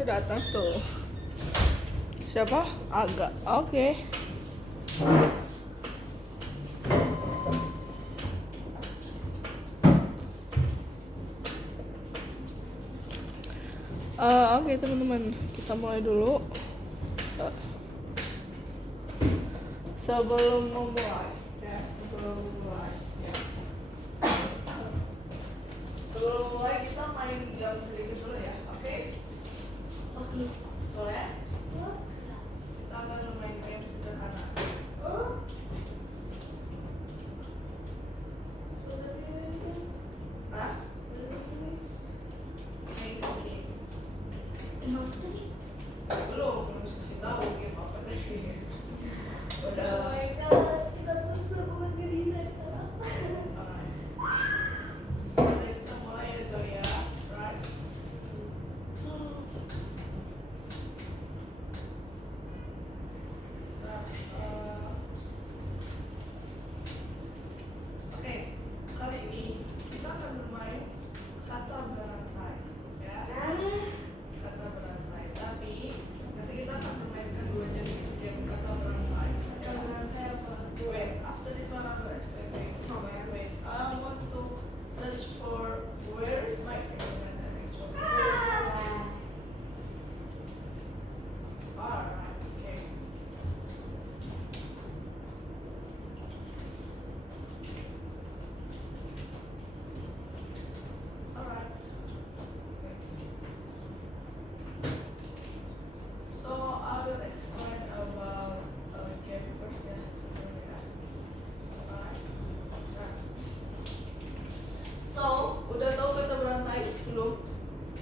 pasti datang tuh. Siapa? Agak. Oke. Oke teman-teman, kita mulai dulu. Sebelum memulai, ya, sebelum memulai kita main game sedikit dulu ya, oke? Oke. Boleh? Kita akan main game sederhana. Hah? Main game. Belum kasih tahu game apa tadi. Udah. Kita mulai itu ya, right? Oke, kali ini kita akan bermain kata berantai, ya. Kata berantai. Tapi nanti kita akan memainkan dua jenis game kata berantai. Wait, after this one I'm expecting. Wait, I want to search for where is my internet actually. Alright, okay. Alright. So I will explain about game first ya. Alright. Nah. So, udah tahu kata berantai belum?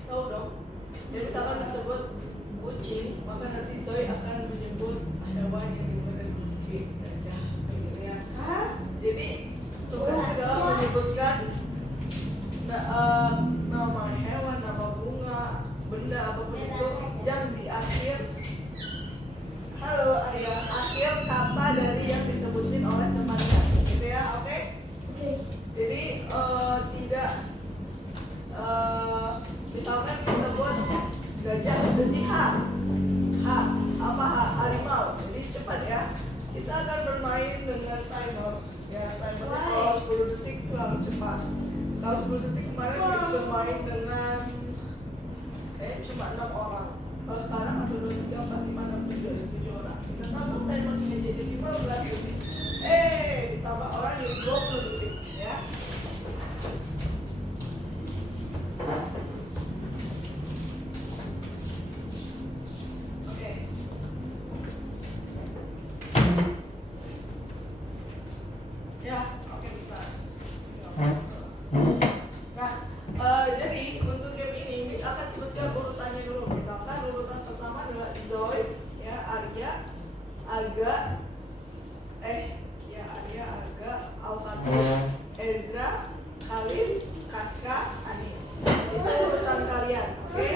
Tahu dong. Jadi kita akan disebut kucing, maka nanti Zoe akan menyebut hewan yang dimiliki gajah, begitu ya. Jadi tugas adalah menyebutkan nama hewan, nama bunga, benda apapun itu yang di akhir akhir kata dari yang disebutin oleh temannya, gitu ya, oke? Jadi tidak misalkan disebut gajah berarti H apa harimau, jadi cepat ya. Kita akan bermain dengan timer ya, timer kalau 10 detik terlalu cepat. Kalau 10 detik kemarin bisa bermain dengan cuma 6 orang. Kalau sekarang 1, 2, 3, 4, 5, 6, 7 orang. Kita tambah timernya jadi 15 detik. Ditambah orang jadi 20 detik ya. Oke. Ya, oke bisa. Nah, jadi untuk game ini misalkan sebutkan urutannya dulu. Misalkan urutan pertama adalah Zoe, ya, Arya, Aga, Arga, Al-Fatih, Ezra, Khalid, Kaska, Ani. Itu urutan kalian, oke?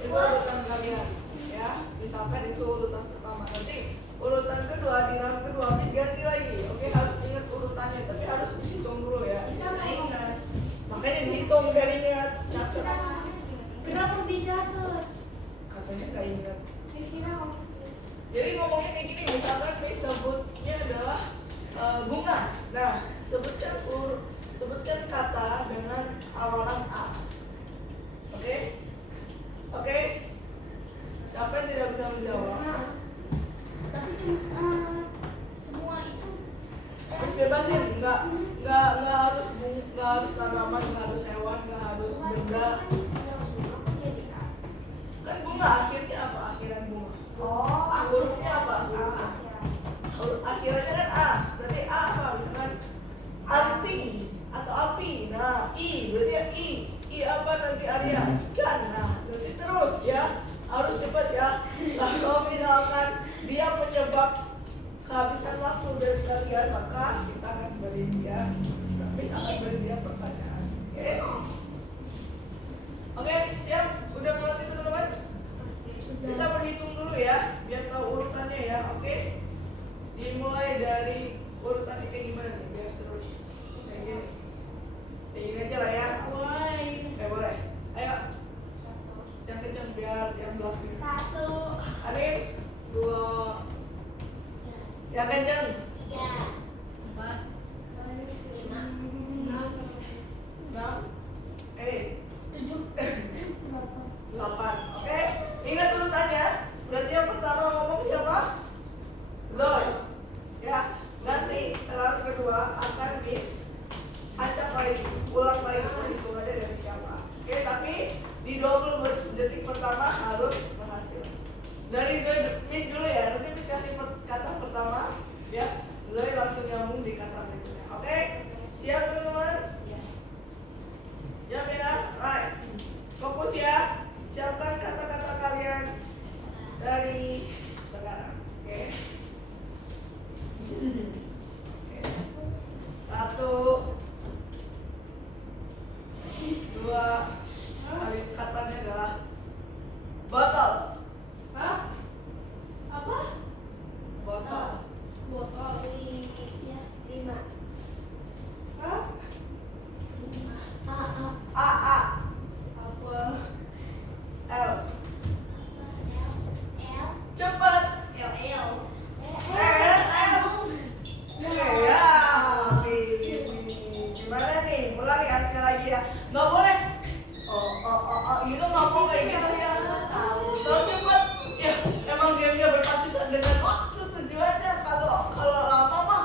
Itu urutan kalian, ya. Misalkan itu urutan pertama. Nanti urutan kedua di round kedua ganti lagi, oke? Harus ingat urutannya, tapi harus dihitung dulu ya. Makanya dihitung biar ingat. Kenapa dicatat? Katanya nggak ingat. Jadi ngomongnya kayak gini, misalkan sebutnya adalah bunga. Nah, sebutkan kata dengan awalan A. Oke? Oke? Siapa yang tidak bisa menjawab? Tapi semua itu Terus bebasin, nggak harus tanaman, nggak harus hewan, nggak harus benda. Kan bunga akhirnya apa? Akhiran bunga. Hurufnya apa? Akhirnya kan A. Berarti A apa? Misalkan anti atau api. Nah, I berarti ya I. I apa nanti Arya? Ikan. Nah, berarti terus ya. Harus cepat ya. Kalau misalkan dia penyebab kehabisan waktu dari kalian, maka kita akan beri dia pertanyaan. Oke, siap? Udah mengerti teman-teman? Kita berhitung dulu ya, biar tahu urutannya ya, oke? Dimulai dari urutannya kayak gimana nih, biar seru nih. Kayak gini. Kayak gini aja lah ya. Boleh. Ayo, belakang. 1, Arin, 2. Yang kenceng. 3, 4, 5, 6, 7, 8. Oke, ingat urutannya. Berarti yang pertama ngomong siapa? Zoe. Ya, nanti lalu kedua akan Miss acak lagi, ulang lagi, hitung aja dari siapa. Oke, tapi di 20 detik pertama harus berhasil. Dari Zoe, Miss dulu ya. Nanti Miss kasih kata pertama, ya. Zoe langsung nyambung di kata berikutnya. Oke, siap teman-teman? Siap ya? Right. Fokus ya. Siapkan kata-kata kalian dari sekarang. Oke. Oke. 1, 2. Kali katanya adalah botol. Hah? Apa? Botol. Botol. 5. Hah? A A Apa? L. L. Cepat. L. L. Ya, Miss. Gimana nih? Ulang ya sekali lagi ya. Nggak boleh. Itu ngomong kayak gitu ya. Tahu cepat. Ya, emang gamenya berpatusan dengan waktu tujuannya. Kalau lama mah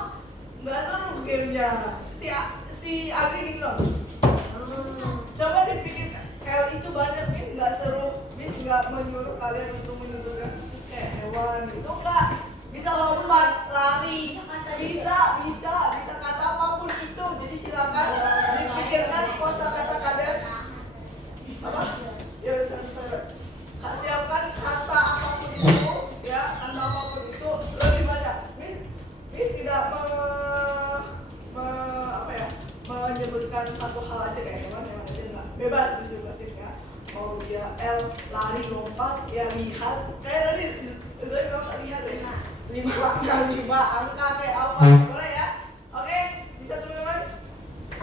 nggak seru gamenya. Si Agri gini loh. Coba dipikir L itu banyak, Miss nggak seru. Miss nggak menyuruh kalian untuk menentukan khusus kayak hewan gitu, nggak. Bisa lompat, lari, bisa kata apapun itu. Jadi silakan dipikirkan kosakata kalian. Apa? Ya udah santai. Siapkan kata apapun itu, ya kata apapun itu lebih banyak. Miss tidak menyebutkan satu hal aja kayak hewan aja nggak. Bebas Miss bebasin ya. Mau dia L lari lompat ya lihat kayak tadi itu kalau lihat ya. 5 angka kayak apa boleh ya. Oke, bisa teman-teman?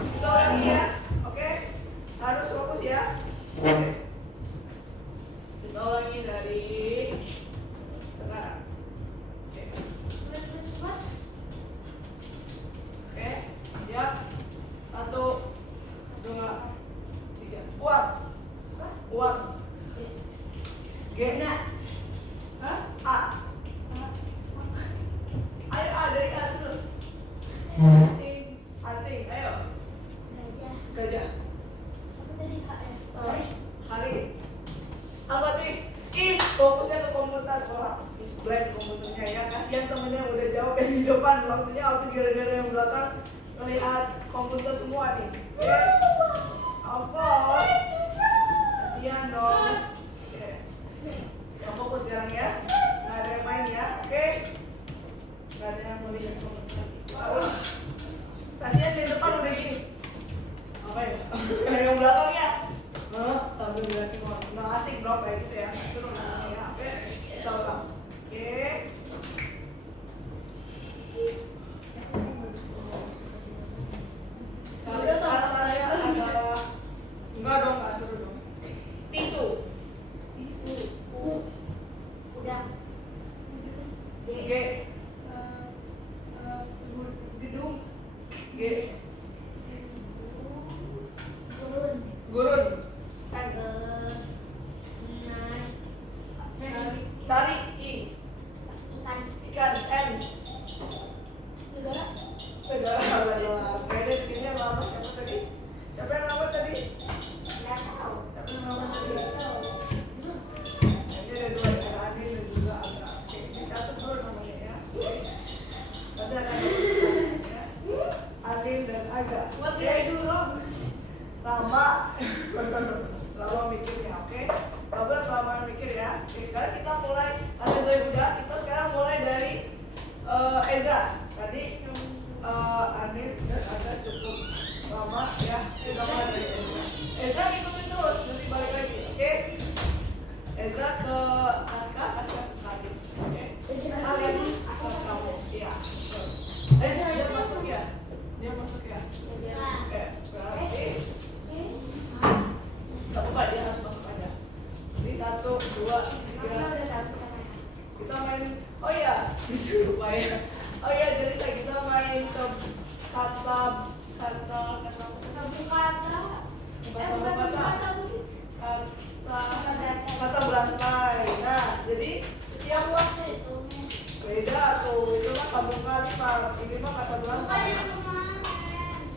Bisa lagi ya. Oke, harus fokus ya. Oke, kita ulangi dari sekarang. Oke, oke, siap. 1, 2, 3. Uang. G. Hah? A. Ayo A dari A terus. Anting, ayo. Gajah. Hari. Apa sih? Fokusnya ke komputer. Is blank komputernya ya. Kasihan temennya yang udah jawab yang di depan. Waktunya habis gara-gara yang belakang melihat komputer semua nih. Oke. Of course. Kasihan dong. Oke. Yang fokus sekarang ya. Nggak ada yang main ya. Oke. Nggak ada yang melihat komputer. Kasihan di depan udah gini. Apa ya? Yang belakangnya. Sambil berarti mau nggak asik dong kayak gitu ya. Seru namanya ya. Oke. Kita ulang. Oke. Kata-katanya adalah enggak dong, nggak seru dong. Tisu. Udah. G. Gedung. G. Gurun. Tari. I. dua, Mama tiga. udah tahu kan? Kita main, oh iya, lupa ya. Oh iya, jadi kita main ke kata Bukan kata. Bukan kata apa sih? kata berantai. Nah, jadi setiap Waktu itu. beda tuh, itu mah kampung kalimat, ini mah kata Bukan berantai. yang kemarin.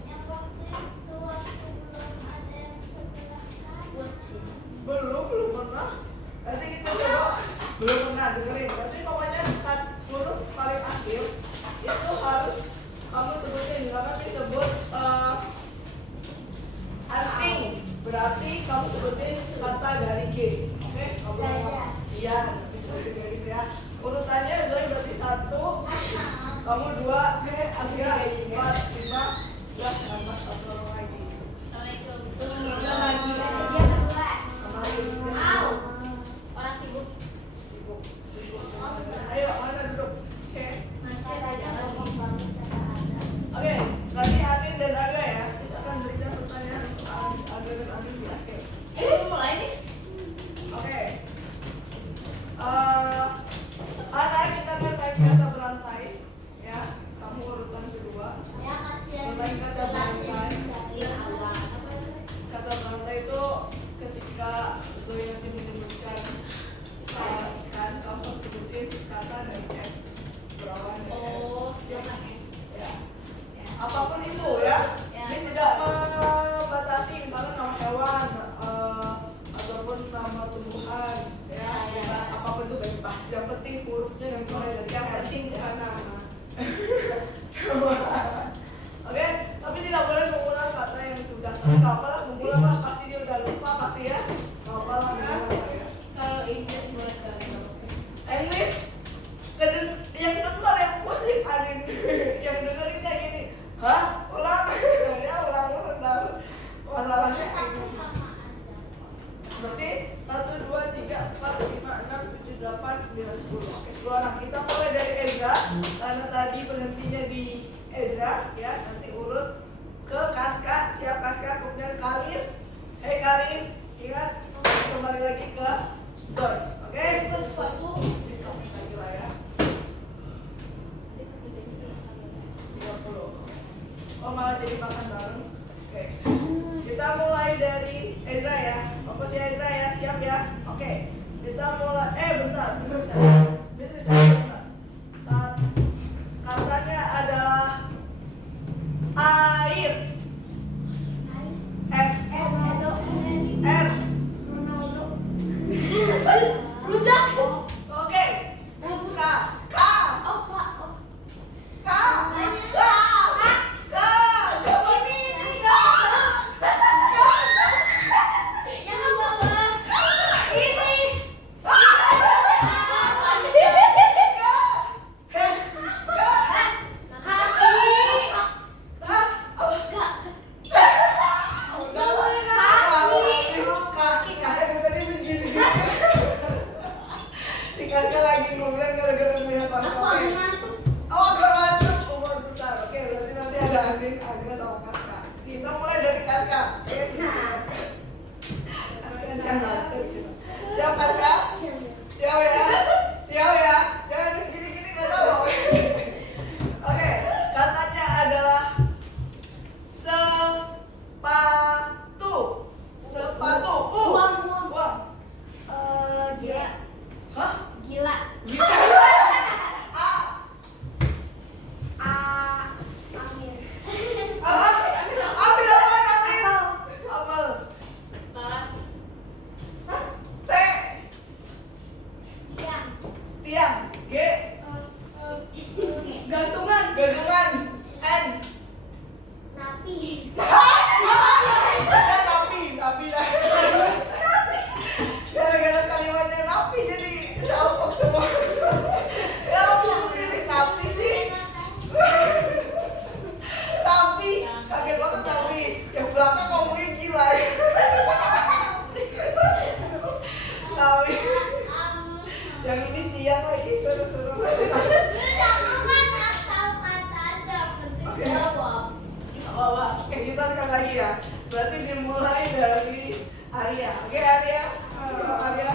Yang waktu itu waktu belum ada yang sebelah kabut sih. Belum pernah. Nanti kita coba, belum pernah dengerin. Nanti pokoknya huruf paling akhir itu harus kamu sebutin, karena disebut anting. Berarti kamu sebutin kata dari G. Oke? Kamu Gajah. iya, itu gitu ya. Urutannya Zoe berarti 1, kamu 2, 3, 4, 5, 6, 1 orang lagi. Assalamualaikum. Assalamualaikum. Dia kedua. Mau. Orang sibuk. Sibuk. Ayo, mana duduk? Oke. Macet aja lagi. Oke, nanti Adin dan Aga ya. Kita akan berikan pertanyaan soal Aga dan Adin di akhir. Belum mulai, Miss. Oke. Ana, kita akan main kata berantai. Ya, kamu urutan kedua. Ya, kasihan. Bermain kata berantai. Dari Allah. Kata berantai itu ketika Zoe nanti menyebutkan kan kamu sebutin kata dari F berawan dari F. Oh, jangan ya. Ya. Apapun itu ya. Ya. Ini tidak membatasi misalnya nama hewan ataupun nama tumbuhan ya. Ya. Apapun itu bebas. Yang penting hurufnya yang mulai dari Yang F. penting bukan nama. Oke, tapi tidak boleh mengulang kata yang sudah. Tapi kalau apalah mengulang lah, pasti dia udah lupa pasti ya. Kalau apalah mengulang lah ya. Kalau Inggris buat kamu. English yang denger yang pusing Adin yang dengerin kayak gini, hah ulang ya ulang masalahnya kayak gitu. Berarti 1, 2, 3, 4, 5, 6, 7, 8, 9, 10. Oke, 10 anak. Kita mulai dari Ezra karena tadi berhentinya di Ezra ya. Nanti urut ke Kaska, siap Kaska, kemudian Karif. Hey Karif, ingat kembali lagi ke Zoe. Oke? Sepatu. Lagi lah ya. 30. Oh malah jadi makan bareng. Oke. Kita mulai dari Ezra ya. Fokus ya Ezra ya, siap ya. Oke. Kita mulai. Bentar. Bentar. Saat katanya adalah air. R. Rujak. Oke. K. K. K. Coba Kakak lagi ngobrol gara-gara melihat apa? Oh, ngantuk. Umur besar. Oke, berarti nanti ada Andin, Aga sama Kaska. Kita mulai dari Kaska. Oke, Kaska. Kaska jangan ngantuk. Siap Kaska? Siap ya? Siap ya? Jangan gini-gini nggak tahu. Oke, katanya adalah sepatu. Sepatu. Uang. Gila. Hah? Gila. Amir. Ambil apaan Ambil? Apel. T. Tiang. G. Gantungan. N. Napi. Napi lah. Gara-gara kalimatnya napi jadi salpok semua. Ya aku pilih napi sih. Napi, kaget banget napi. Yang belakang ngomongin gila. Napi. Yang ini tiang lagi seru-seru. Oke, kita sekali lagi ya. Berarti dimulai dari Arya. Oke, Arya. Arya.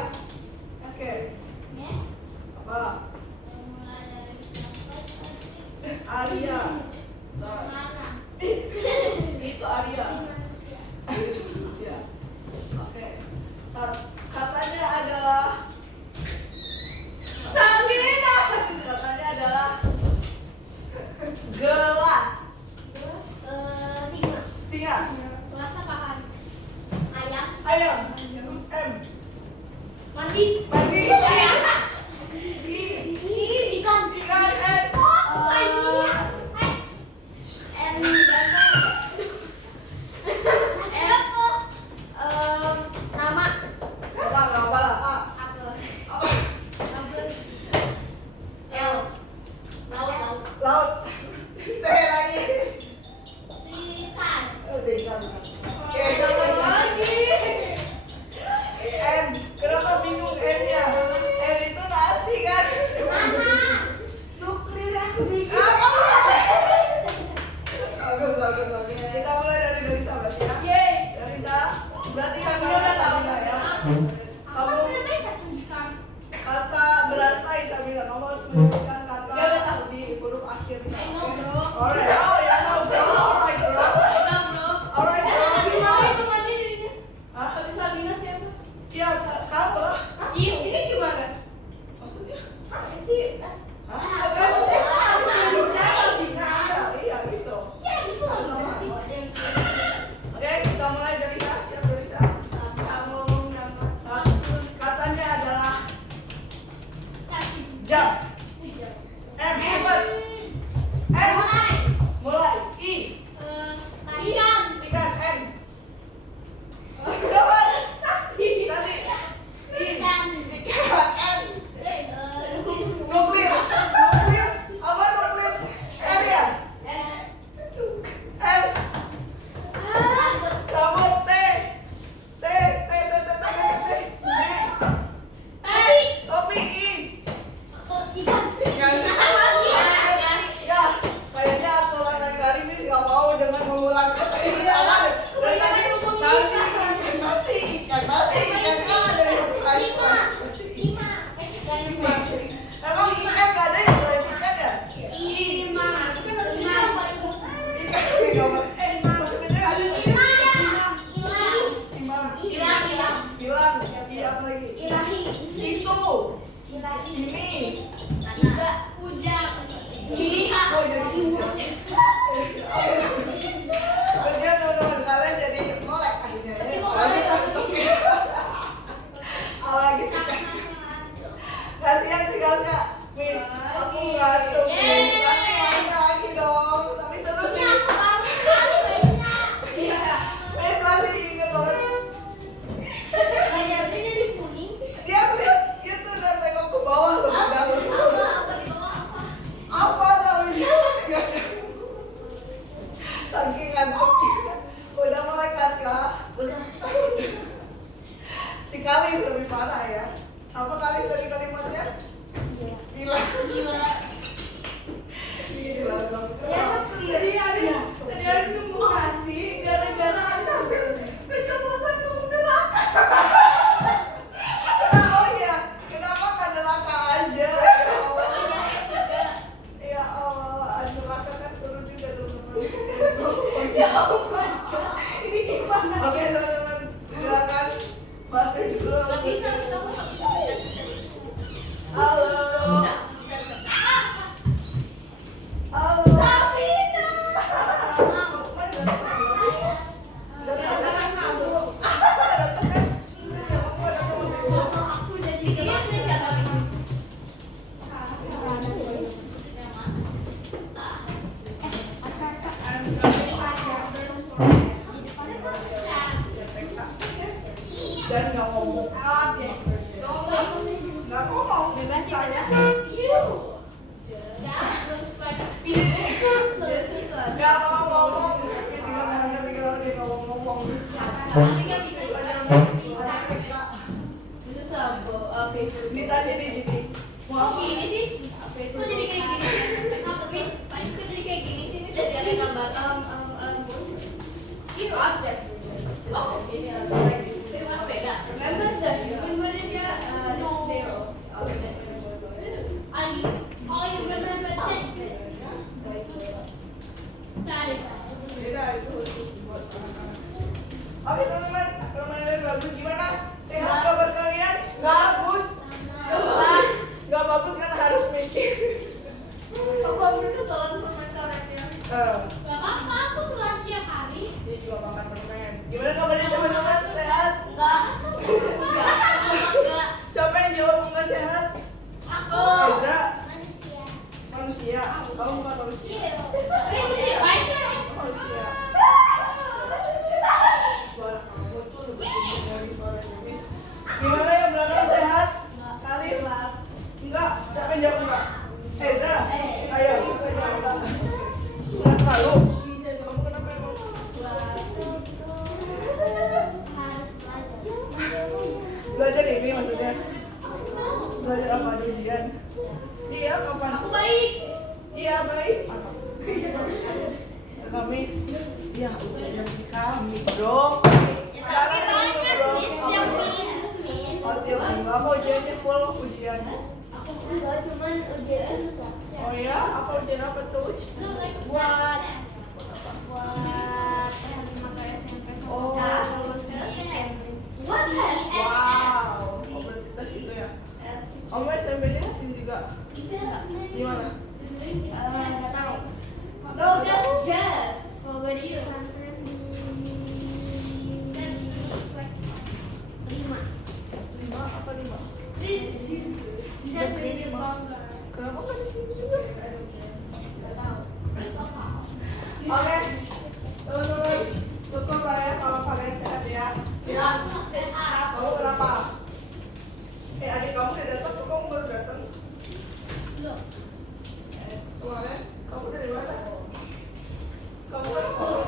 Mandi. Mandi. Ikan. Ikan. Nama. Apa lah? Laut. T lagi. Oh, ikan. Oke. N. Kenapa bingung N-nya? N itu nasi kan? Nuklir aku bikin. Bagus. Kita mulai dari Delisa berarti ya. Yeay. Delisa, berarti yang Sambil udah tahu Samira ya. Apa Kamu namanya kas pendidikan? kata berantai Samira, kamu harus menyebutkan kata Ya udah tahu. di huruf akhirnya. I know, bro. Alright, oh ya know bro. Alright bro. Alright bro. Hah? Iya, kamu lah. Ini gimana? Maksudnya? Apa sih? Hah? Iya gitu. Ya itu lagi sih. Oke, kita mulai Delisa. Siap Delisa. Satu, katanya adalah jam. M, cepat. M, mulai. I, Ikan. ikan. N. Coba. Kasih. I, Ikan. ikan. N. Nuklir. Apa nuklir? N ya? N. Rambut T. T. Topi I. Ikan. Ikan. Ya, kayaknya aturan yang kali ini nggak mau dengan mengulang kata ini sama deh. Dari tadi nasi, ikan ada yang lain. Emang ikan nggak ada yang selain ikan ya? Ikan nggak boleh. Tapi bener ada nggak sih? Hilang. Iya apa lagi? Itu. Ini. Oh jadi hujang. Kalian teman-teman kalian jadi molek akhirnya ya. Lagi kasihan sih kakak. Miss, aku ngantuk. Nanti mainnya lagi dong. Tapi seru sih. Miss masih inget banget. Dia tuh udah nengok ke bawah loh. Apa namanya? Saking ngantuknya. Udah mulai Kasya. Si Kali lebih parah ya. Apa Kali dari kalimatnya? Gila. Tadi ada nunggu kasih gara-gara ada pencopotan nunggu neraka. Oh iya, kenapa nggak neraka aja? Ya Allah, neraka kan seru juga teman-teman. Ya oh my god, ini gimana? Oke teman-teman, silakan bahasa dulu. Halo. Dan nggak ngomong. Nggak ngomong. Nggak mau ngomong. Tinggal nanya, tinggal dia ngomong-ngomong. Ini tadi nih gini. Mau gini sih? Kok jadi kayak gini? Miss, kok jadi kayak gini sih? Miss, jadi ada gambar. Itu objek. Oh, Ini ada lagi. beda. Remember that human body-nya zero. Beda itu khusus buat anak-anak. Oke teman-teman, permainan bagus gimana? Sehat kabar kalian? Nggak bagus? Nggak bagus kan harus mikir. Aku ambil tolong permen karetnya. Dia juga makan permen. Gimana kabarnya teman-teman? ini maksudnya. Belajar apa di ujian? Iya, kapan? Aku baik. Iya, baik. Kami, ya ujian si Kamis, bro. Tapi banyak Miss tiap minggu Miss. Oh, tiap minggu. Apa ujiannya full ujian? Aku enggak cuman ujian. Oh ya, apa ujian apa tuh? Buat mata SMP Oh. lulus di Cambridge. What has Wow, oh berarti tes itu ya? Kamu SMP-nya sini juga? Gimana? Nggak tahu. No, that's just. Kalau gue di pesantren di 5. 5 apa 5? Bisa beli di Bangga. Kenapa nggak di sini juga? Nggak tahu. Oke, teman-teman, syukur lah ya kalau kalian sehat ya. Ya, kamu kenapa? Adik kamu udah datang, kok kamu baru datang? Kemarin, kamu dari mana? Kamu kan sekolah.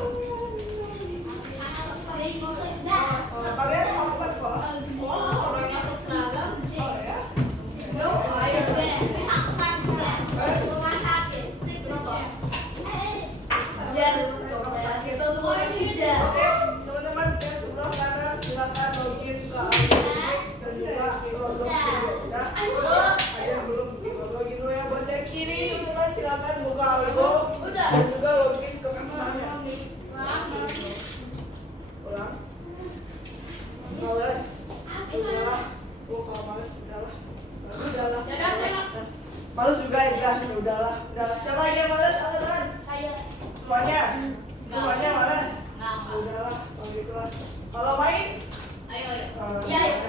Kalian kamu kan sekolah? Oh ya? Oke, teman-teman yang sebelah kanan silakan login ke Alibix dan juga Logo Studio ya. Ada yang belum login dulu ya. Buat yang kiri teman-teman silakan buka Algo dan juga login ke semuanya. Ulang. Males. Udahlah. Kalau males udahlah. Males juga ya, udahlah. Siapa lagi yang males? Angkatan. Semuanya. Semuanya males. Udahlah, kalau gitu lah. Kalau main? Kalau main, ayo.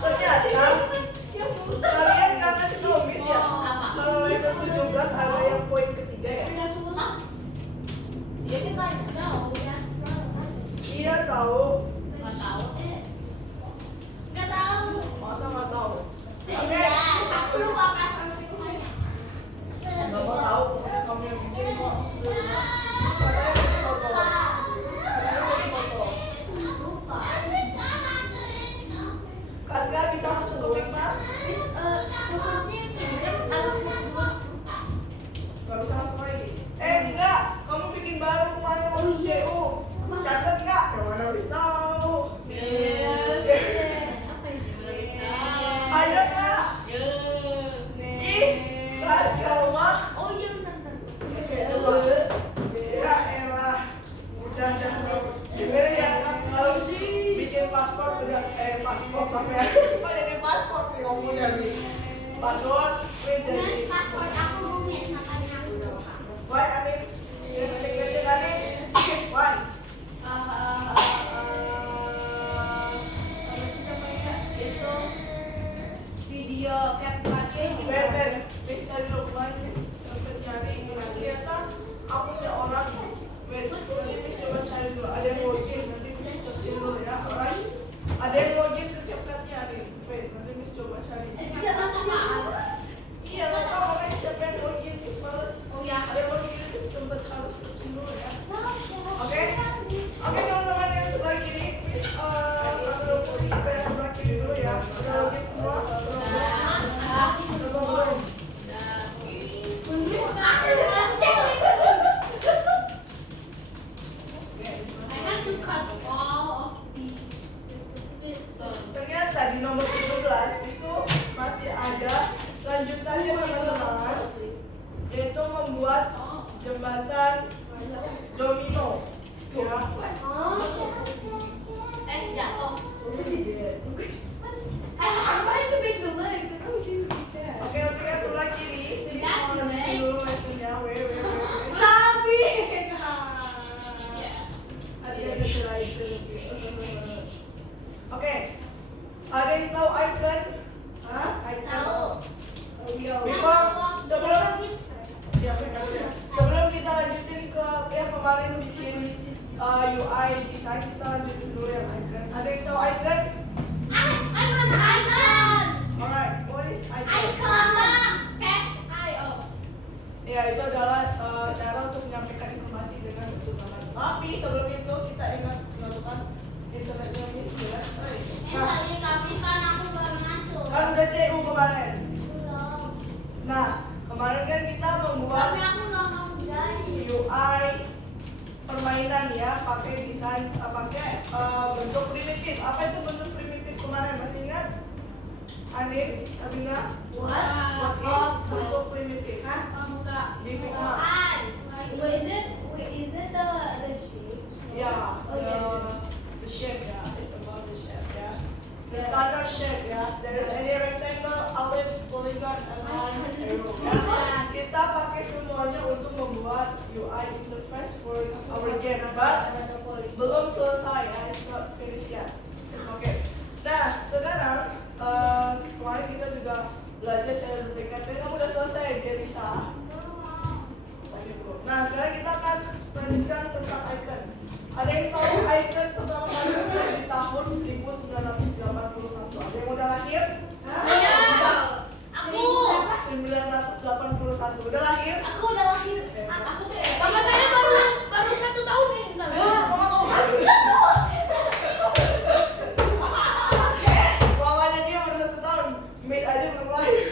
Ternyata kalian nggak kasih tahu Miss ya? Kalau lesson 17 ada yang poin ketiga ya? Iya tahu. Masa nggak tahu? Oke. Nggak mau tahu. Kamu yang bikin kok. Katanya bikin foto. Katanya bikin foto. Kasga bisa masuk ke Mikma? Nggak bisa masuk lagi. Enggak. Kamu bikin baru kemarin waktu JU. Catat nggak? Yang mana bisa tahu? Ada nggak? Ih, kelas kau mah. Ya elah. Jangan dengerin ya. Kalau bikin paspor udah paspor sampai apa jadi paspor nih ngomongnya nih. Paspor jadi. Why Anin? Question Anin. Why? Video capture Ben, Miss cari lukman, Miss sampai nyari. Ternyata akunnya orang. Ben, nanti Miss coba cari dulu. Ada yang login, nanti Miss searching dulu ya. Alright? Ada yang login ke CapCut-nya nih. Ben, nanti Miss coba cari. Iya, nggak tahu makanya siapa yang login, Miss males. Ada yang login, Miss sempat harus searching dulu ya. Oke? Oke teman-teman yang sebelah kiri, Miss sambil tulis ke yang sebelah kiri dulu ya. Udah login semua? Belum. Ternyata di nomor 17 itu masih ada lanjutannya teman-teman, yaitu membuat jembatan domino ya. Oke, untuk yang sebelah kiri ini mau lanjutin dulu lessonnya. Oke, ada yang tahu icon? Icon. Sebelum kita lanjutin ke yang kemarin bikin UI design, kita lanjutin dulu yang icon. Ada yang tahu icon? Alright, what is icon? Ya, itu adalah cara untuk menyampaikan informasi dengan sederhana. Tapi sebelum itu kita ingat melakukan internetnya ini jelas. Nah, Hari Kamis kan aku baru masuk. kan udah CU kemarin. Belum. Nah, kemarin kan kita membuat Tapi aku nggak mau jadi. UI permainan ya, pakai desain, pakai bentuk primitif. Apa itu bentuk primitif kemarin? Masih ingat? Anin, Sabina? What is bentuk primitif? Di Figma. Is it the shape? Yeah, Okay. the shape, yeah, it's about the shape, yeah. The standard shape, yeah. There is any rectangle, ellipse, polygon, and line, arrow. Yeah. Kita pakai semuanya untuk membuat UI interface for our game, but belum selesai ya, it's not finished yet. Oke. Nah, sekarang kemarin kita juga belajar cara berPKT. Kamu udah selesai, dia bisa. Nah, sekarang kita akan melanjutkan tentang icon. Ada yang tahu icon pertama kali muncul di tahun 1981? Ada yang udah lahir? Aku. 1981 udah lahir? Aku udah lahir. Aku tuh ya. Mama saya baru 1 tahun nih. Mama tahu kan? Mamanya dia baru 1 tahun. Miss aja belum lahir.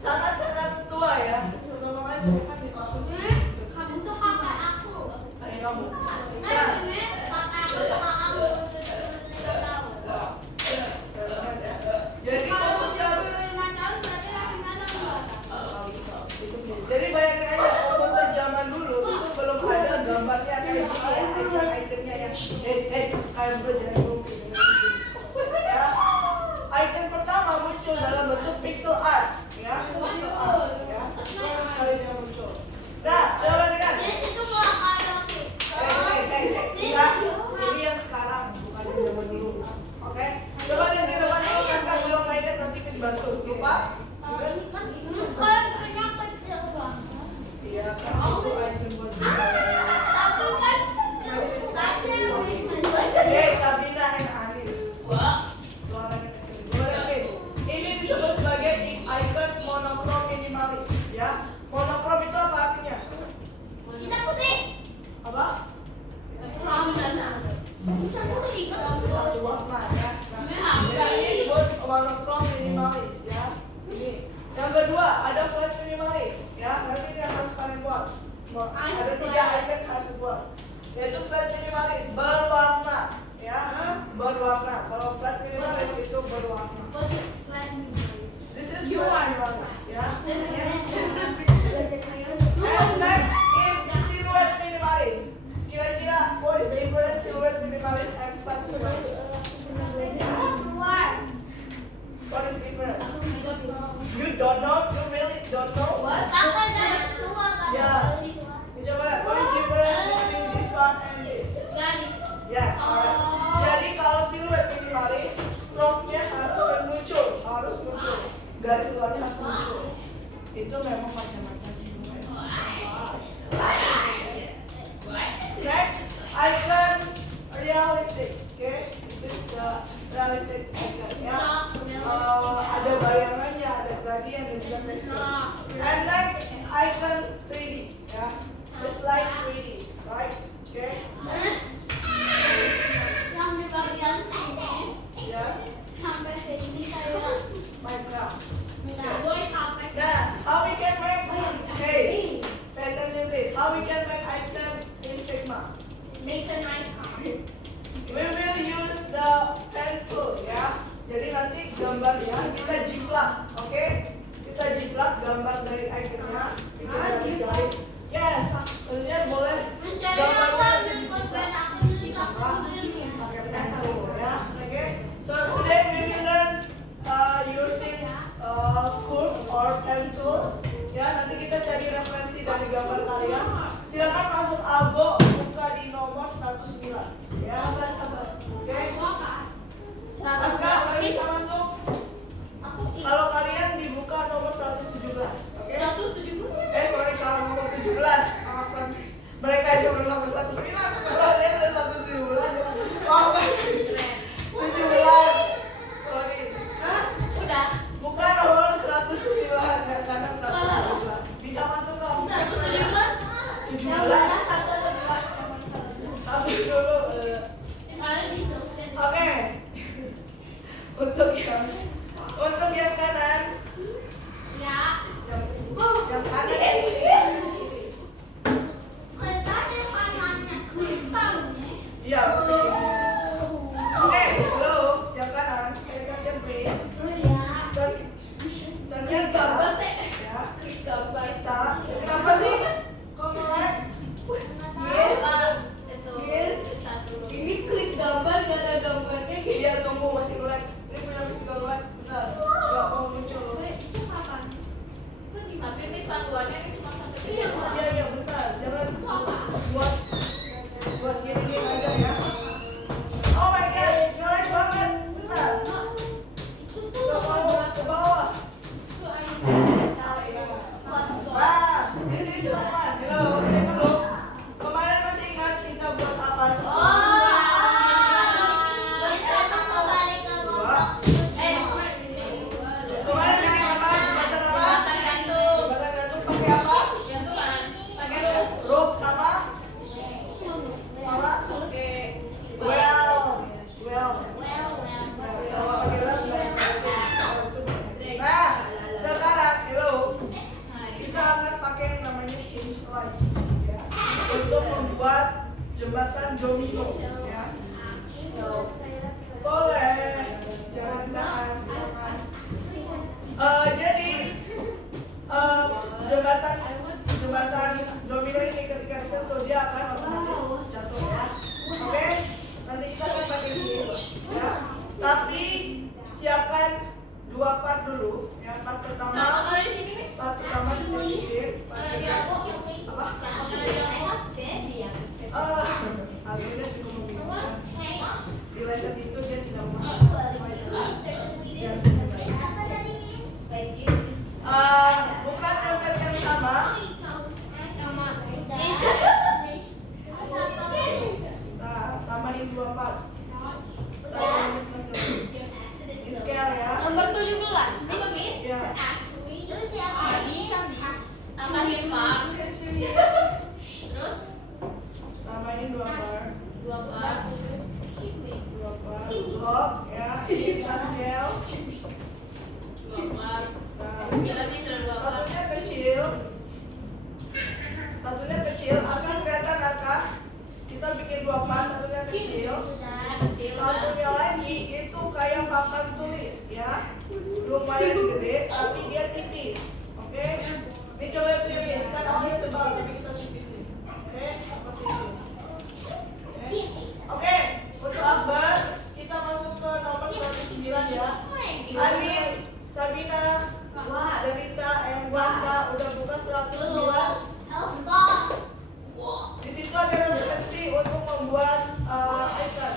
Sangat-sangat tua ya. Pertama kali kan di tahun Kamu tuh kakak aku. kayak kamu. Nah, ini kakak aku sama kamu. Tahu. Jadi Kalau kamu dia belum 5 tahun berarti aku nggak tahu. jadi bayangin aja komputer zaman dulu itu belum ada gambarnya kayak gini ya, icon-iconnya yang kayak berjalan lukis. Ya, icon pertama muncul dalam bentuk pixel art, ya, pixel art, ya, pertama kali dia muncul. Nah, coba dengar. Di situ gua kayak Enggak, ini yang sekarang bukan yang zaman dulu. Oke, coba lihat di depan dulu, Kaska belum ingat nanti Miss bantu. Lupa? Bukan punya kecil banget. Iya, kan itu icon buat Tapi kan bukannya Sabina and Anil. Suaranya kecil. Boleh, Miss. Ini disebut sebagai icon monokrom minimalis, ya. Monokrom itu apa artinya? kita putih. Apa? Bisa aku tuh ingat. Satu warna, ya. Nah, ini disebut monokrom minimalis, ya. Ini. Yang kedua, ada flat minimalis, ya. Nanti ini yang harus kalian buat. Ada 3 icon yang harus dibuat. Yaitu flat minimalis berwarna, ya. Berwarna. Kalau flat minimalis itu berwarna. This is flat minimalis, ya. And next is silhouette minimalis. Kira-kira what is the difference silhouette minimalis and flat minimalis? Keluar. What is different? You don't know? You really don't know? Kakak dari keluar kan? Ya. You coba lihat. What is different between this one and this? Yes, alright. Jadi kalau silhouette minimalis, stroke-nya harus muncul. Garis luarnya harus muncul. Itu memang macam-macam silhouette. Next, icon realistic. Okay, this is the realistic icon. Ya. Ada bayangannya, ada gradien dan juga tekstur. And next, icon 3D. Ya, just like 3D, right? Okay. Yang di bagian sini Yes. sampai sini kayak Minecraft. sampai Nah, how we can make? Hey, pay attention please. How we can make icon in Figma? We will use the pen tool, ya. Jadi nanti gambarnya kita jiplak, oke? Kita jiplak gambar dari iconnya. Kita jadi garis. Yes, maksudnya boleh mencari aku gambarnya ambil konten aku juga pakai pen tool, ya. Oke. So today we will learn using curve or pen tool. Ya, nanti kita cari referensi dari gambar kalian. Silakan masuk Algo, buka di nomor 109. Ya. Oke. Aska, kalian bisa masuk. Kalau kalian dibuka nomor 117. Oke. Sorry, salah nomor 17. Maafkan. Mereka aja belum sampai 109. Kalau kalian udah 117. Maafkan. 17. Sorry. Bukan nomor 109, karena 117. Bisa Miss panduannya ini cuma sampai Iya, iya, bentar. Jangan buat gini-gini aja ya. Oh my god, jelek banget. Bentar. Kita mau ke bawah. Nah, di sini teman-teman. Hello, hello. Kemarin masih ingat kita buat apa? Kemarin bikin apa? Jembatan apa? Jembatan gantung pakai apa? gantungan pakai Rope sama? Sama? Well. Nah, sekarang hello. Kita akan pakai yang namanya hinge line ya, untuk membuat jembatan domino ya. Boleh. Jangan ditahan, silakan. Jadi jembatan domino ini ketika disentuh dia akan otomatis jatuh ya. Oke, nanti kita akan pakai hinge ya. Tapi siapkan 2 part dulu ya. Part pertama. sama kalau di sini Miss Part pertama kita bikin karena dia aku apa? karena dia aku Akhirnya cukup membingungkan. Di lesson itu dia tidak masuk. Bukan template yang sama. Nah, tambahin 2 part. Tambahin masing-masing. Di scale ya. nomor 17 apa Miss Ya. tambahin part terus Tambahin 2 part. 2 part 2 part. Block ya. Kita scale. 2 part Nah, ya Miss sudah 2 part satunya kecil. Satunya kecil. Akan kelihatan kan? Kita bikin 2 part. Satunya kecil. kecil Satunya lagi itu kayak papan tulis ya, lumayan gede tapi dia tipis. Oke, ini coba tipis kan awalnya sebal tapi kita tipisin. Oke, seperti itu. Oke, untuk Akbar kita masuk ke nomor 109 ya. Anin, Sabina, Derisa, and Wasta udah buka 109. Di situ ada referensi untuk membuat icon.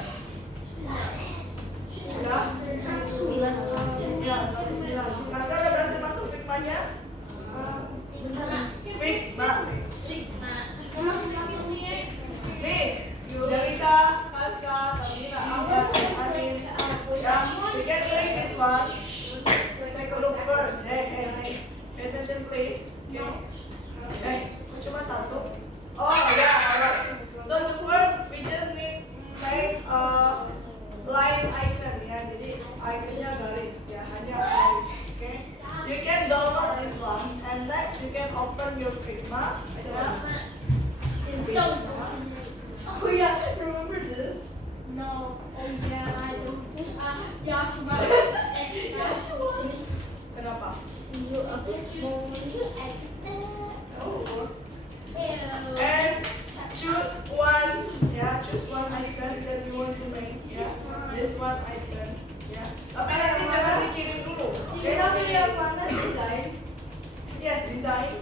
Ya. Ya, 109. Kakak udah berhasil masuk Figma-nya? Figma. Nih, Delisa, Kaska, Sabina, Amber, Anin. Ya, we can play this one. Take a look first. Hey, pay attention please. Okay. Cuma satu. Oh ya, alright. So the first we just need make line icon ya. Jadi iconnya garis ya, hanya garis. Okay. You can download this one and next you can open your Figma. Ya. Figma. oh yeah remember this no oh yeah I don't Kenapa? Oh. Ew. And choose one, yeah, choose one icon that you want to make, yeah. This one icon, yeah. Tapi nanti jangan dikirim dulu, okay? Yes, design.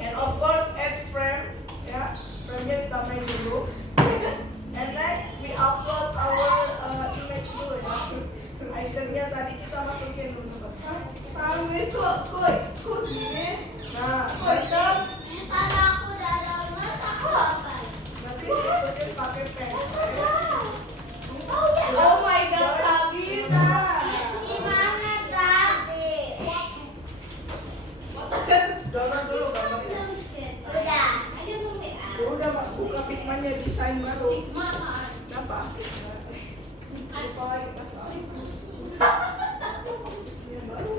And of course add frame, yeah. Frame-nya ditambahin dulu. And next we upload our image dulu ya. Iconnya tadi kita masukin dulu. Kok gini? Nah, tetap. Nanti diikutin pakai pen. Oh my god Sabina Download dulu gambarnya. Udah Mas, buka Figma-nya, desain baru. Kenapa? Yang baru. Yang baru.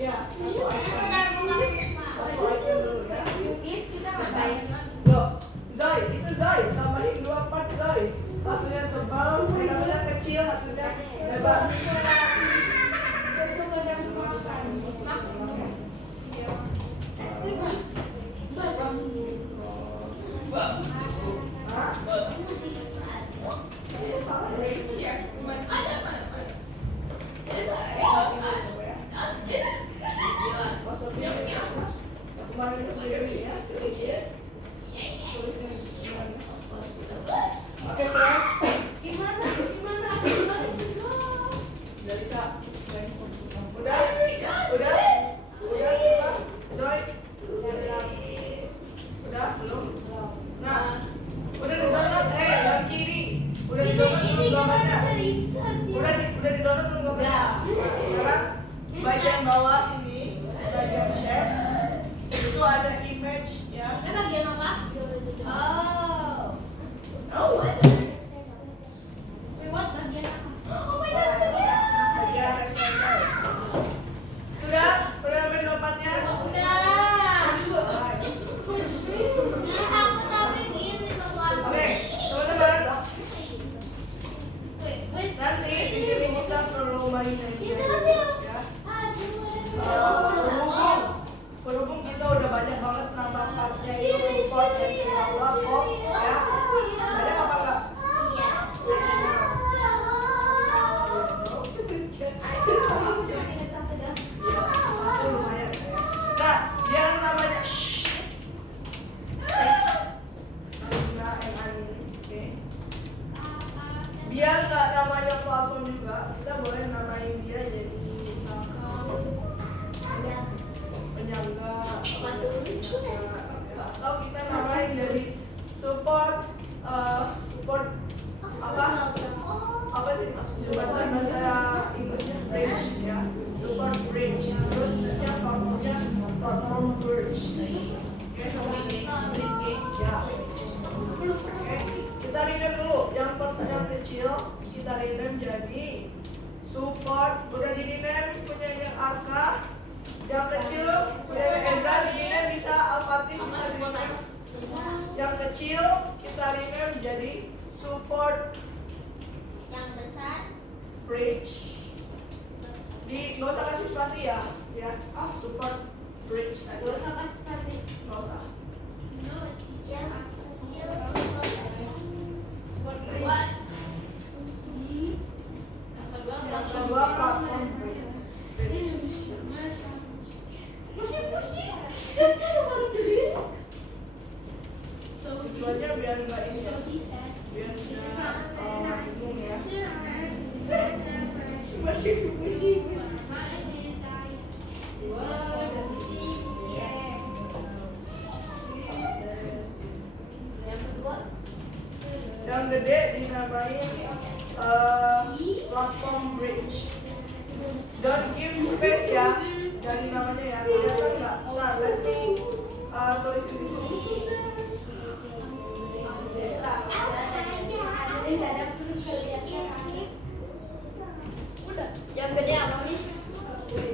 Ya, satu icon dulu ya. coba. Hah? Ini salah ya? Passwordnya kemarin itu sendiri ya. Tulisnya gimana? Oke, Fred. Udah bisa. Udah semua? Joy? Udah belum? Nah, udah di-download yang kiri. Udah di-download belum gambarnya? Udah di-download belum gambarnya? Sekarang bagian bawah sini, bagian shape itu ada image ya. Bagian rectangle. Sudah ambil dompetnya? Oke, teman-teman. Nanti di sini kita perlu main ya. Berhubung kita udah banyak banget nama partnya itu support dan platform ya. Banyak apa enggak? Satu lumayan ya. Nah, yang namanya Nasina and Ani, oke. Biar nggak namanya platform juga, kita boleh namain dia jadi penyangga atau kita namain jadi support apa sih jembatan bahasa Inggrisnya bridge ya, support bridge, terus yang platform bridge. Oke, ya. Oke, kita rename dulu yang kecil, kita rename jadi support. Udah di rename punyanya Arka. Yang kecil punya Ezra, di rename bisa Al-Fatih, bisa di rename. Yang kecil kita rename jadi support bridge. Nggak usah kasih spasi ya, support bridge aja. Nggak usah. Kedua platform bridge. Tujuannya biar nggak ini ya, biar nggak bingung ya. Masih yang gede dinamain platform bridge. Don't give space ya, ganti namanya ya. Kelihatan nggak? Nah, let me tulisin di sini. Yang gede apa, Miss? Yang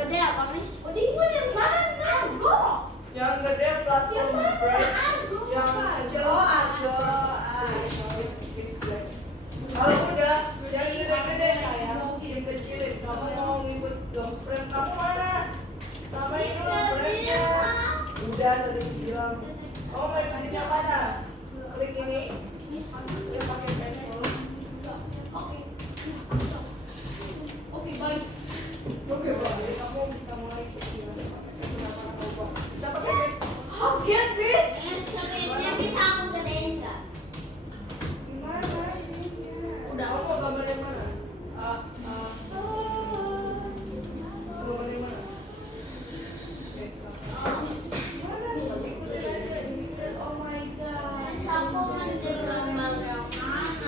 gede apa, Miss? Yang gede platform bridge, yang kecil kalau udah yang gede-gede sayang, yang kecilin. Kamu mau ngikut dong frame kamu mana? Namain dulu frame-nya. Udah tadi bilang. Kamu mau ikutin yang mana? Klik ini. Ya pakai pencil. Oke, baik. Oke, baik. Kamu bisa mulai ikutin. Bisa pakai pencil. How get this? Bisa aku gedein nggak? Udah, kamu mau gambar yang mana? Gambar yang mana? Oh my god. Aku ngambil gambar yang mana?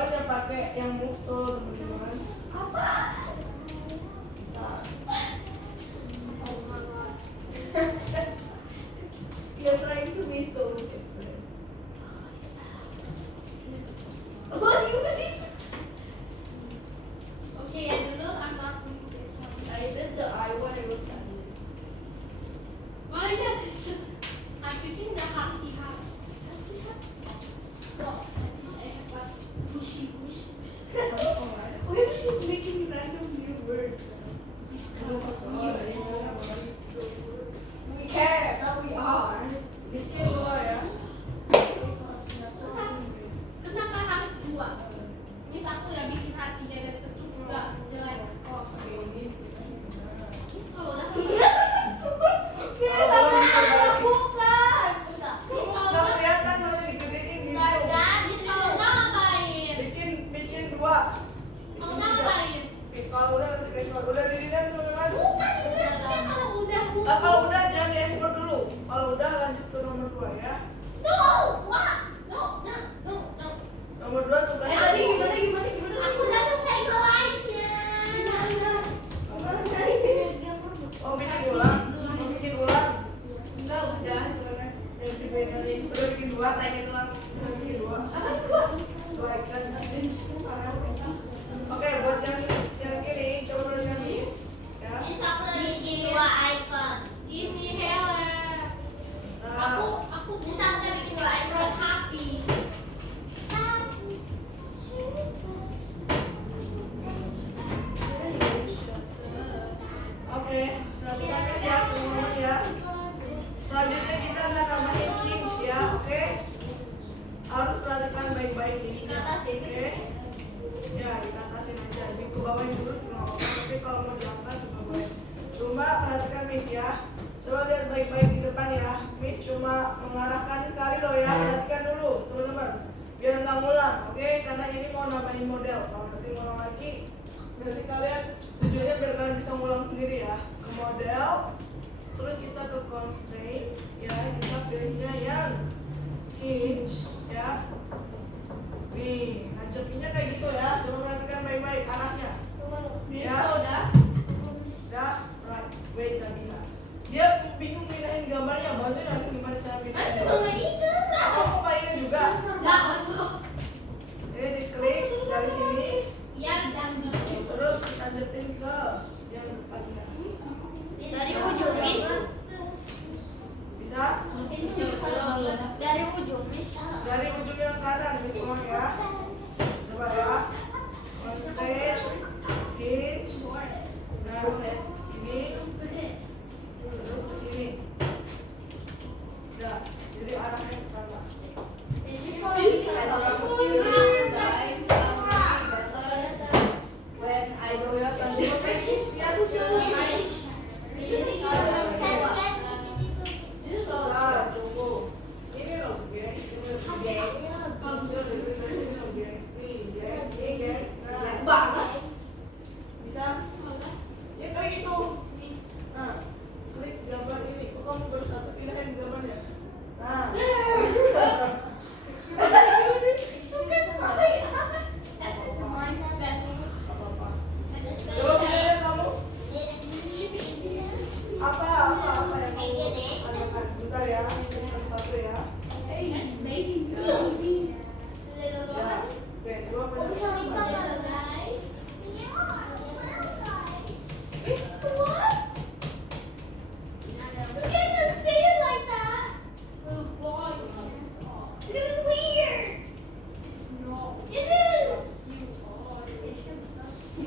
gambarnya pakai yang move tuh teman-teman. Apa? Nah, Oh my god. you're trying to be so different. Oh, you did. Okay, I don't know. I'm not doing this one. I did the eye one, it looks at me. Oh yes, I'm picking the happy heart. Oh, I have like bushy bush. Why are you just making random new words? We can, now we are. Bikin dua ya. Kenapa harus dua? Mis aku ya bikin hati jadi tentu juga jelek. Oh, Mis kalau udah bukan. Nggak kelihatan kalau digedein gitu. Mis kalau nggak ngapain? Bikin dua. Kalau nggak ngapain? Kalau udah nanti ekspor. Udah diridan teman-teman. Bukan Mas, kalau udah bukan. Kalau udah jangan diekspor dulu. Kalau udah lanjut ke nomor 2 ya. No, what? No. Nomor 2 tugasnya. Gimana? Aku udah selesai nge-like-nya. Oh, bikin ulang. Enggak, udah. Udah bikin dua. Udah bikin dua. Like kan. Oke, buat yang kiri coba dengan Miss ya. Ini Helen. Nah, Aku from happy. oke. Perhatikan Miss ya, teman-teman ya. Selanjutnya kita akan nambahin hinge ya, oke? Harus perhatikan baik-baik nih. Dikatasin. Oke. Ya, dikatasin aja. Di ke bawahin dulu juga nggak apa-apa. Tapi kalau mau diangkat juga boleh. Cuma perhatikan Miss ya. Coba lihat baik-baik di depan ya. Miss cuma mengarahkan sekali loh ya. Perhatikan dulu teman-teman. Biar nggak ngulang, oke? Karena ini mau nambahin model. Kalau nanti ngulang lagi, nanti kalian tujuannya biar kalian bisa ngulang sendiri ya. Ke model, terus kita ke constraint ya. Kita pilihnya yang hinge ya. Nih, nancepinnya kayak gitu ya. Coba perhatikan baik-baik arahnya. Ya. Udah, right. Wait, Sabina. Dia bingung pindahin gambarnya. Bantuin aku gimana cara pindahin. Kamu nggak ingat juga? Ini diklik dari sini. Ya, dan Terus lanjutin ke yang depannya. Dari ujung, Miss. Bisa? Dari ujung, Miss. Dari ujung yang kanan, Miss Omang ya. Coba ya. Constraint, hinge. Nah, ini. Terus ke sini. Ya, jadi arahnya ke sana. When I go up and do siap. Nah, tunggu. Ini loh, geng. Ini loh, geng. Ini loh, geng. Nih, geng. Ini, geng. Nah, bisa? Ya, klik itu. Nah, klik gambar ini. Kok kamu baru satu pindahin gambarnya? Nah. Apa-apa. Coba pindahin kamu. Apa yang kamu adakan? Sebentar ya. Satu ya. Ya. Oke, coba pindahin.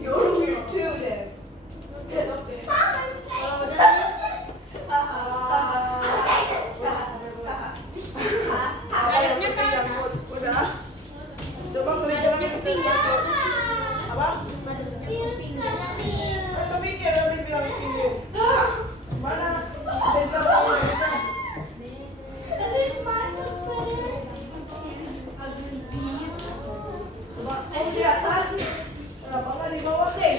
You're weird too then. Yes, okay. Udah. Coba kerja lagi ke sini. Apa? Apa bikin? Apa bilang bikin? Mana? Bisa bisa. Coba di atas. Kenapa nggak di bawah sih?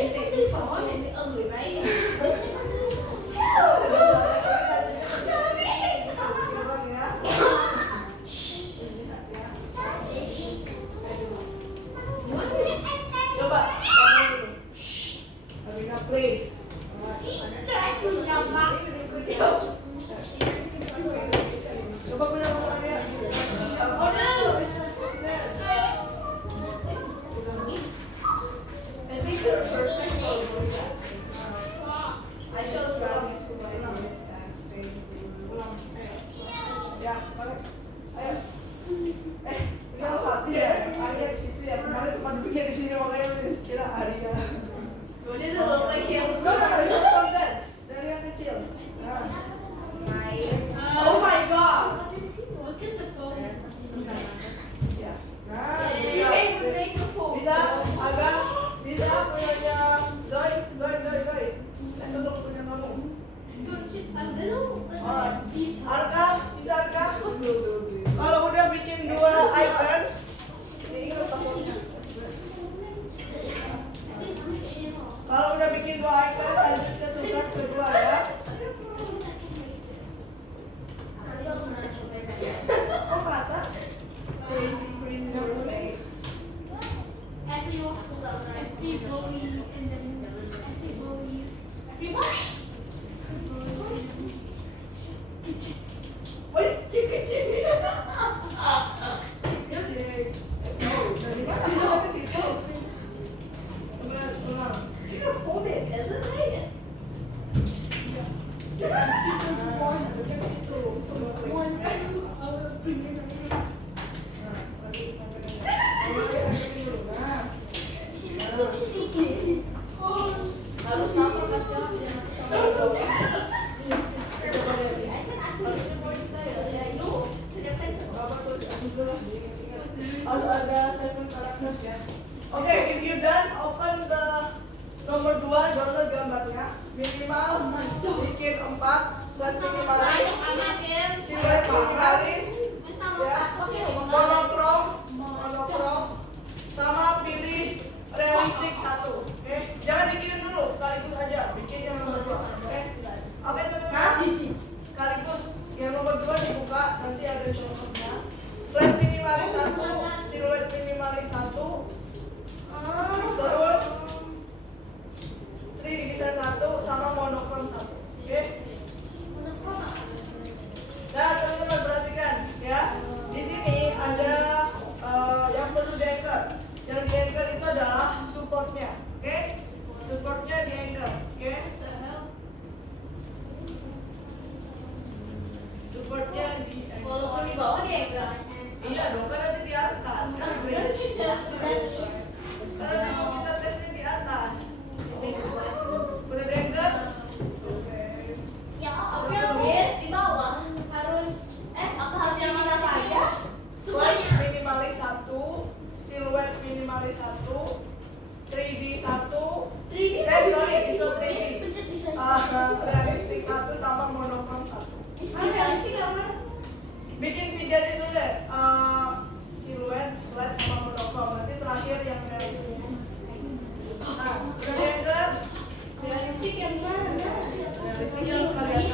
Wait, kecil. Oh, dari mana? Kita ke situ. Ulang. Kita hold it, isn't it? Harus sama ada 7 characters ya. Oke, if you done, open the nomor 2, download gambarnya. Minimal bikin 4, buat minimalis, siluet minimalis, ya, monokrom, sama pilih realistik 1. Oke, jangan bikin dulu, sekaligus aja, bikin yang nomor 2. Oke, teman-teman, sekaligus yang nomor 2 dibuka, nanti ada contohnya. Flat minimalis 1, siluet minimalis 1, terus 3D design 1 sama monokrom 1. Oke. Nah, teman-teman perhatikan ya. Di sini ada yang perlu di-anchor. Yang di-anchor itu adalah supportnya. Oke? Supportnya di-anchor. Oke? Supportnya di-anchor. Walaupun di bawah dia enggak. Iya dong, kan nanti diangkat. Kan bridge. Karena mau kita tesnya di atas. Udah di-anchor? Oke. Tapi harus di bawah harus apa harus yang mana saja? Flat Semuanya. minimalis 1, siluet minimalis 1, 3D 1, sorry, itu 3D. Realistik 1 sama monokrom 1. Realistik apa? Bikin 3 itu deh. Siluet, flat sama monokrom. Nanti terakhir yang realistik. Nah, udah di-anchor? Realistik yang mana? Realistik yang kalian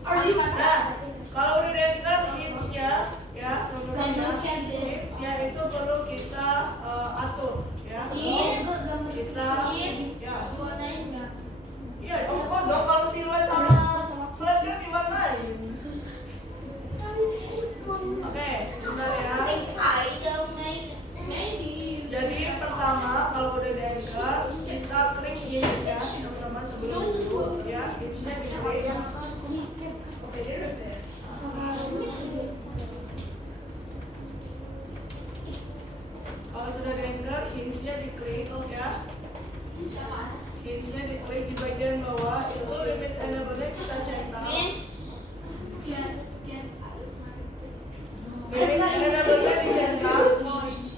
Nah, kalau udah di-anchor hinge-nya ya, hinge-nya itu perlu kita atur ya. Kita ya. Iya, of course dong, kalau siluet sama flat kan diwarnain. Oke, sebentar ya. Jadi pertama kalau udah di-anchor, kita klik hinge ya, teman-teman sebelum dulu ya, hinge-nya diklik. Oke, dia udah deh. Kalau sudah di-anchor, hinge-nya diklik ya. Hinge-nya diklik di bagian bawah, itu image enable-nya kita centang. Image enable-nya dicentang.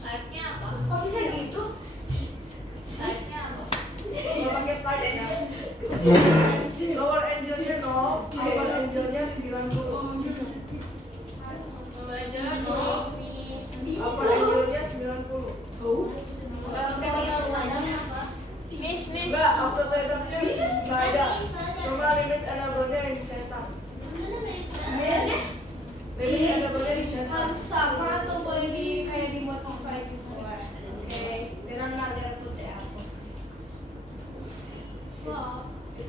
Type-nya apa? Kok bisa gitu? Type-nya apa? Kalau pakai type ya. Lower angle-nya 0, upper angle-nya 90. Belajar Upper angle-nya 90. Enggak, auto setup-nya nggak ada. Cuma image enable-nya yang dicetak. Image enable-nya dicetak. Harus sama atau boleh kayak dibuat offline gitu? Oke, dengan margaret putih apa?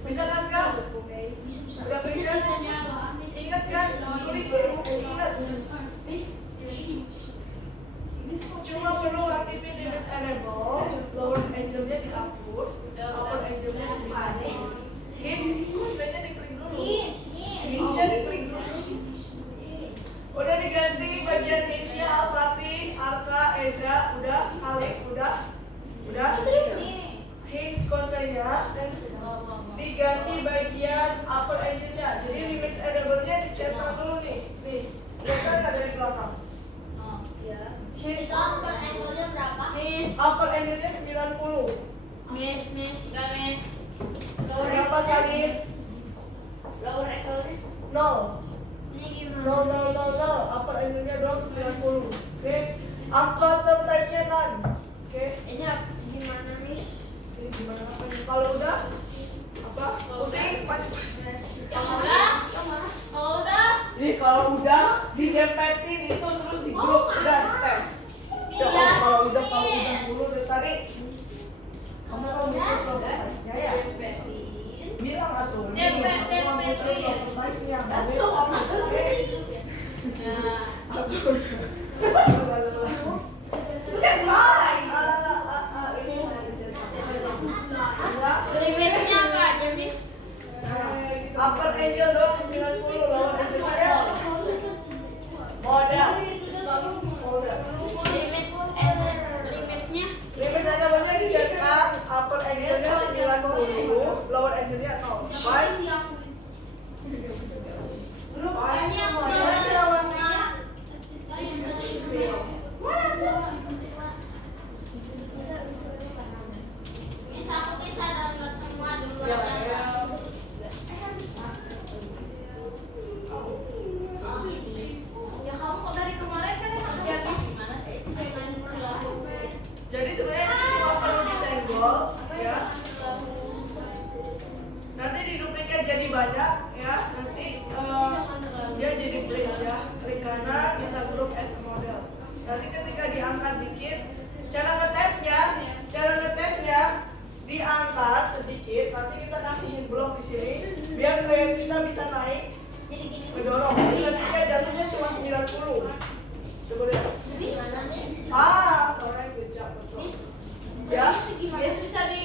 Bisa kan Kak? Udah bisa? Ingat kan? Tulisin, ingat. Cuma perlu aktifin image enable, lower angle-nya dihapus, upper angle-nya diklik. Hinge-nya diklik dulu. Hinge-nya diklik dulu. Udah diganti bagian hinge-nya Al-Fatih, Arka, Ezra, udah, Khalif, udah. Hinge konsolnya diganti bagian upper angle-nya. Jadi image enable-nya dicetak dulu nih. Nih, lihat kan ada di belakang. Hinge upper angle-nya 90. Berapa tadi? Nol. Upper angle-nya doang 90. Oke. Upload type-nya none. Oke. Ini gimana nih? Ini gimana apa nih? Kalau udah apa? Pusing? Masih Kalau udah Jadi kalau udah digempetin itu terus di grup udah di tes. Ya, kalau udah Tadi kamu mau muncul prototipe-nya ya? Bilang atuh. Prototipe-nya. Limitnya apa aja, Miss? Upper angle dong 90, lower angle model. Limitnya Limit Anda boleh dicetak upper angle-nya 90, lower angle-nya 0. Baik. hanya Miss, aku bisa download semua dulu Ya, aja. ya. Ya kamu kok dari kemarin kan emang Ya, Miss. gimana sih? Jadi sebenarnya ini cuma perlu disenggol, ya. Nanti diduplikat jadi banyak, ya. Nanti dia jadi bridge ya. Klik kanan, kita grup as a model. Nanti ketika diangkat dikit, cara ngetesnya diangkat sedikit. Nanti kita kasihin blok di sini, biar frame kita bisa naik, Jadi gini. mendorong. Jadi ketika jatuhnya cuma 90. Coba lihat. Miss, Correct, good job, betul. Miss, Ya. Bias bisa di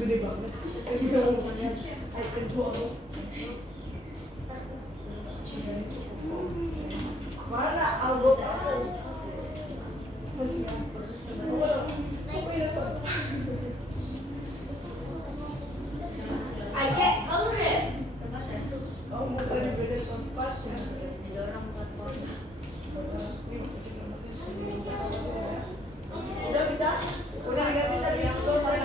Gede banget sih. Mana album aku? Masih I can't color it. kamu mau cari beda tempat ya? Udah bisa? Udah ganti tadi yang selesai?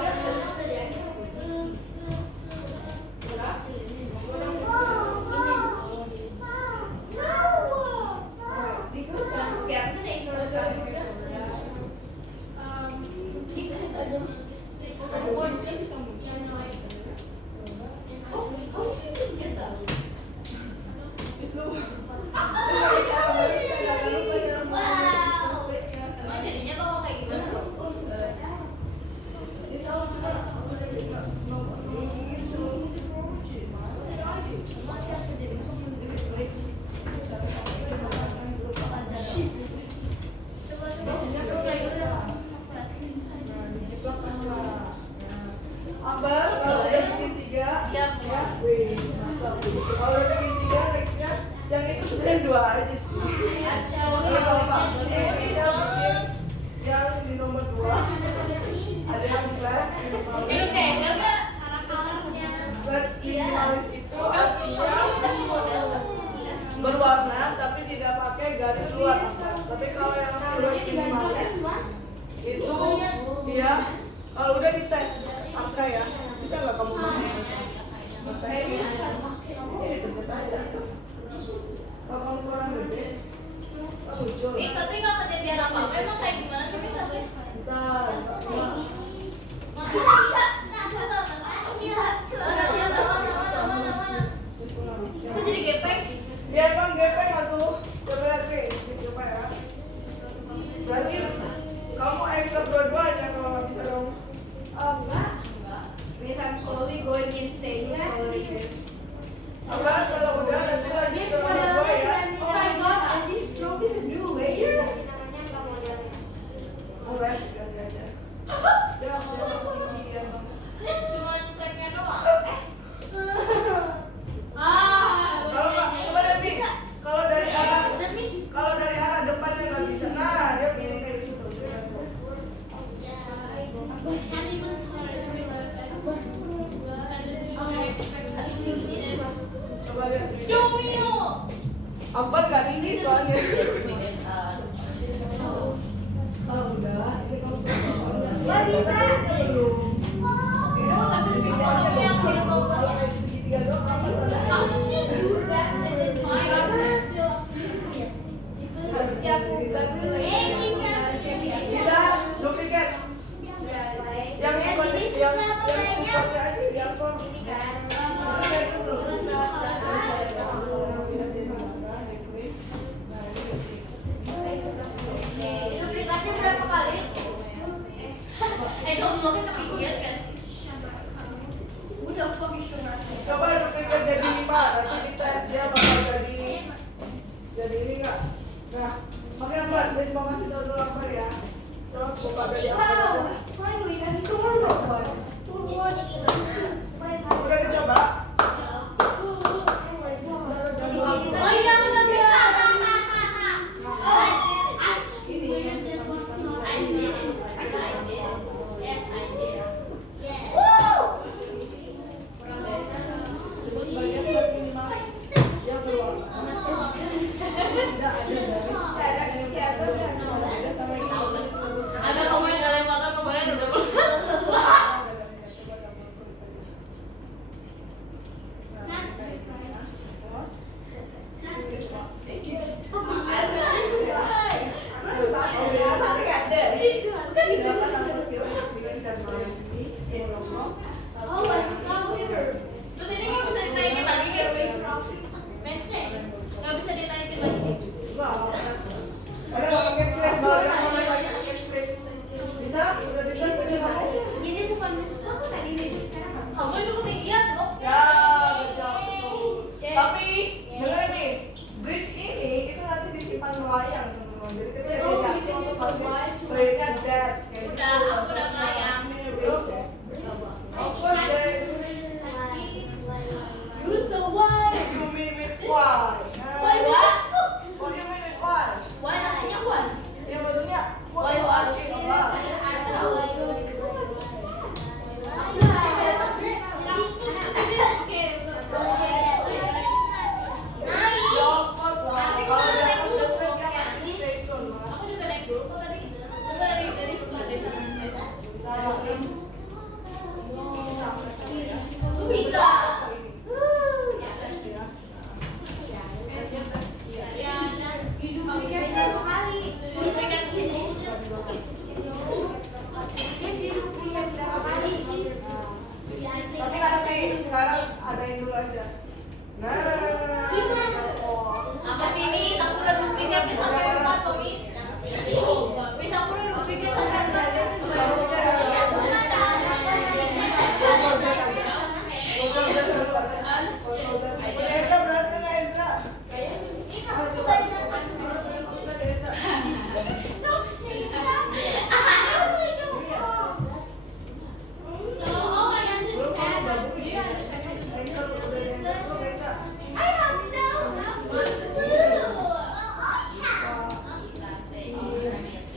Emang jadinya bakal kayak gimana sih? Akbar, kalau udah bikin 3, Iya, ya, wih, mantap. Kalau udah bikin 3, nextnya yang itu sebenarnya 2 aja sih. Tapi kalau Pak, kita bikin yang di nomor 2, ada yang flat, Ini kayak enggak? flat minimalis itu artinya berwarna tapi tidak pakai garis luar. Tapi kalau yang silhouette minimalis itu dia kalau udah dites pakai ya, bisa nggak kamu pakai? Pakai bisa. Kalau kamu kurang gede, muncul. Ih, tapi nggak kejadian apa-apa. Emang kayak gimana sih bisa sih? Bentar. Mana? Itu jadi gepeng. Biar bang gepeng atuh. Coba lihat nih, coba ya. Berarti kamu anchor dua-duanya kalau nggak bisa dong. Because I'm slowly going insane. Apa kalau udah nanti lagi ke nomor 2 ya. Oh my god, and this stroke is a new layer. Oke, ganti aja. Ya, aku iya bang. Cuman tracknya doang. Kalau nggak, coba lihat nih. Kalau dari arah depannya nggak bisa. Nah, dia begini kayak gitu. Coba lihat. Domino. Akbar nggak tinggi soalnya. Kalau udah, ini kamu Nggak bisa. belum. Ini mah nggak tinggi aja Yang dong. dia bawa. Kalau segitiga doang, apa tanda? Harusnya aku bukan dulu ya. Bisa, duplikat. Yang supportnya aja diangkut. Nah, pakai apa? Miss mau kasih tahu dulu apa ya? Coba buka dari apa? Wow, finally a normal one. Udah dicoba? Oh iya, udah bisa. Bagian minimal yang keluar. Tidak ada dari Ada kamu yang kalian makan kemarin udah Terus ini nggak bisa dinaikin lagi guys. Mes, nggak bisa dinaikin lagi. Bisa? Udah bisa punya kamu? Ini bukan aku tadi Messi sekarang. Kamu itu ketinggian loh. Ya, betul. Tapi dengerin nih, bridge ini itu nanti disimpan melayang teman-teman. Jadi ketika dia jatuh otomatis playnya dead. Kayak Udah, gitu. aku udah melayang. Of course, there- Use the why. you mean with why? Why what? What you mean with why? Why artinya what? Ya maksudnya what you asking about? Ya of course lah. Kalau di atas udah straight dia pasti stay tune lah. Aku juga naik dulu kok tadi. Aku dari sebelah desa. Aku bisa. Tapi nanti sekarang adain dulu aja. Nah, Apa sih ini? Aku udah duplikatnya sampai 4 loh, Miss. Miss, aku udah duplikatnya sampai 4. Ezra berhasil nggak Ezra?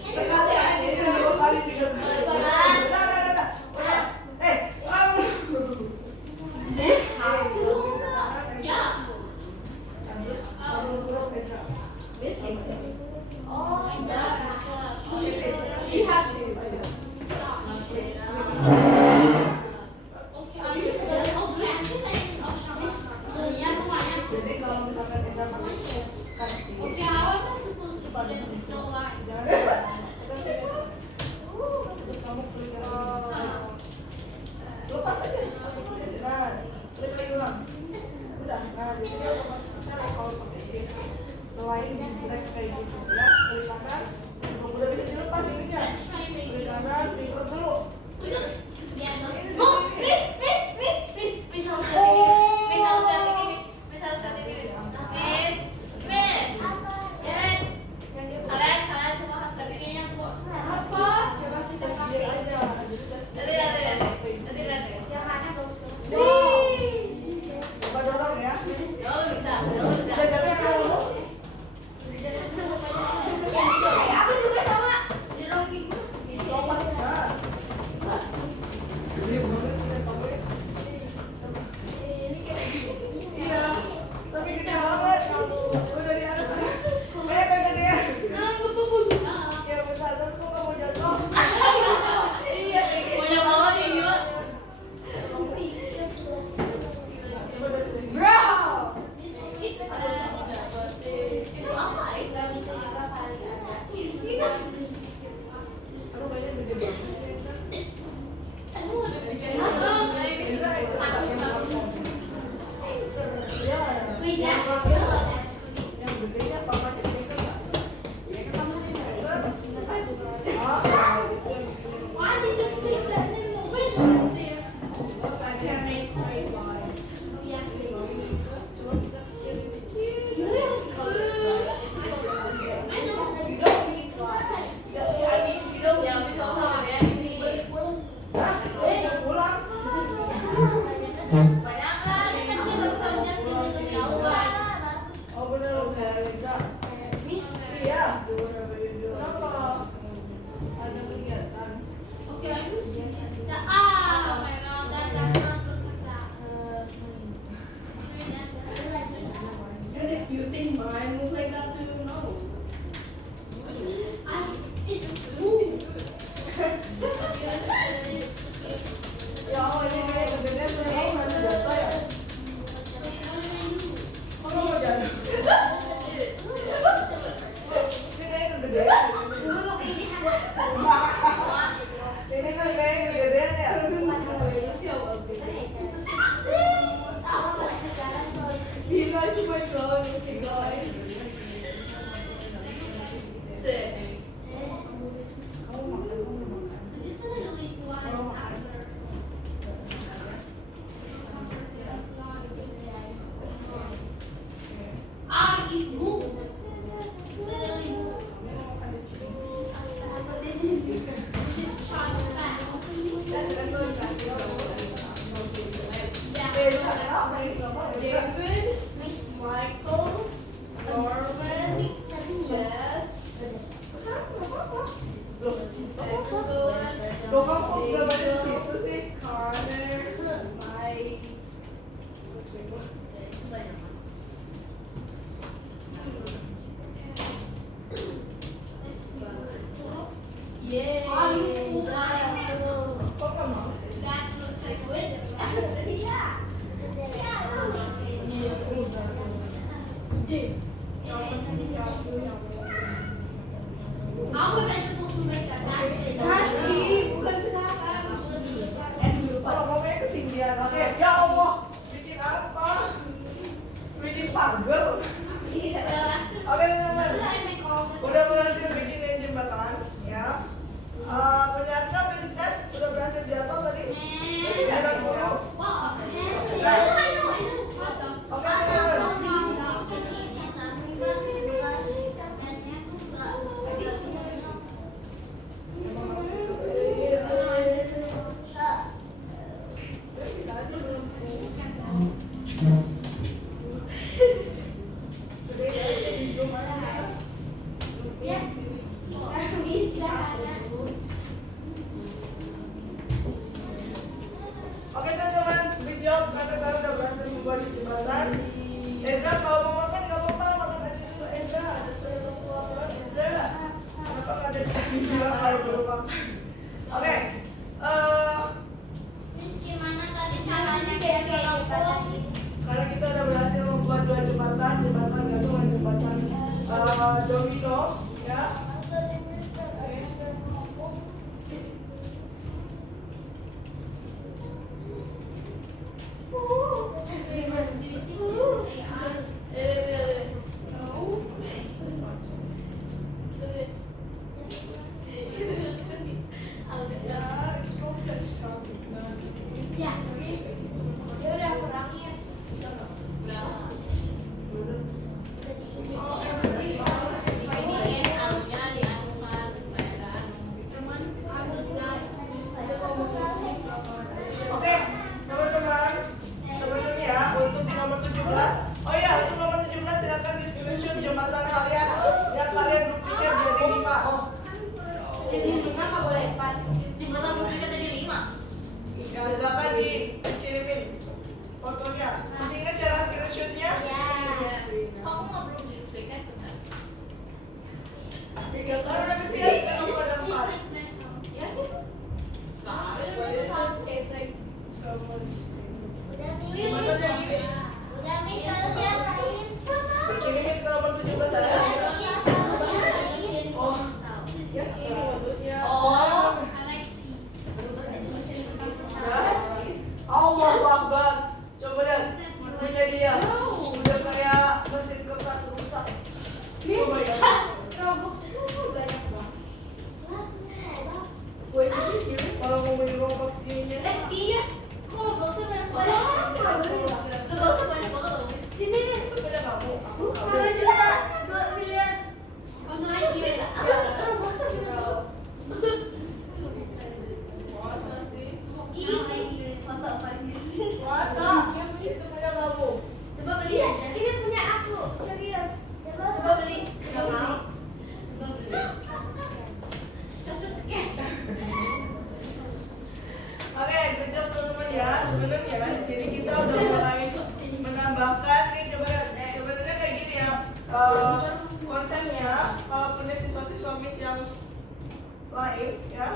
Sekali aja udah 2 kali 3 kali. Jadi kalau misalkan Ezra pakai kasih. Kamu klik lepas aja. Nah, klik lagi ulang. Udah, nah jadi otomatis bisa kalau pakai ini. Selain di drag kayak gitu ya, klik kanan. Udah bisa dilepas ininya. Klik kanan, finger dulu. Oh, Miss harus lihat ini. Miss harus lihat ini, Miss. Miss harus lihat ini, Miss. Miss. Kalian semua harus lihat ini. Coba kita Biar aja. Jadi Lihat. yang mana bagus? coba dorong ya. Jangan bisa. Udah jadi dulu. Aku juga sama. Lompat. Nah, think mine will like that too? No. Ya Allah, ini kayak kegedean tuh, kamu merasa jatuh ya? Kok kamu mau jatuh? Ini kayak kegedean. Ini kan kayak kegedean ya? You guys are my god, okay guys. David, Michael, Norman, Jess, Loh, kamu udah baca di situ sih? Connor, Mike. Yeay. Kok kamu mau sih? Nanti, bukan sekarang. Kalau ngomongnya ketinggian, oke. Ya Allah, bikin apa? Bikin pagar. Oke, teman-teman. Udah berhasil bikin yang jembatan, ya. Ternyata udah dites, udah berhasil jatuh tadi. 90. Oke, teman-teman. Oke teman-teman, good job karena kalian udah berhasil membuat jembatan. Ezra kalau mau makan nggak apa-apa, makan aja dulu Ezra. Ada suara keluar Ezra. Kenapa nggak ada di bilang kalau belum makan? Oke, karena kita udah berhasil membuat 2 jembatan gantung dan jembatan domino, ya. Oke, teman-teman, sebenarnya ya untuk di nomor 17. Oh iya, untuk nomor 17 silakan di screenshot jembatan kalian yang kalian duplikat jadi 5. Oh, Jembatan duplikat jadi 5. ya silakan dikirimin fotonya. Masih ingat cara screenshotnya? Kamu nggak belum duplikat bentar. 3 kali udah mesti ya, kalau ada 4. So much. Dikirimin ke nomor 17 ya. Oh, yang ini maksudnya. Oh. Allahu Akbar. Coba lihat. Punya dia. Udah kayak mesin kertas rusak. Bisa. Roblox itu banyak konsepnya kalau punya siswa-siswa Miss yang lain ya,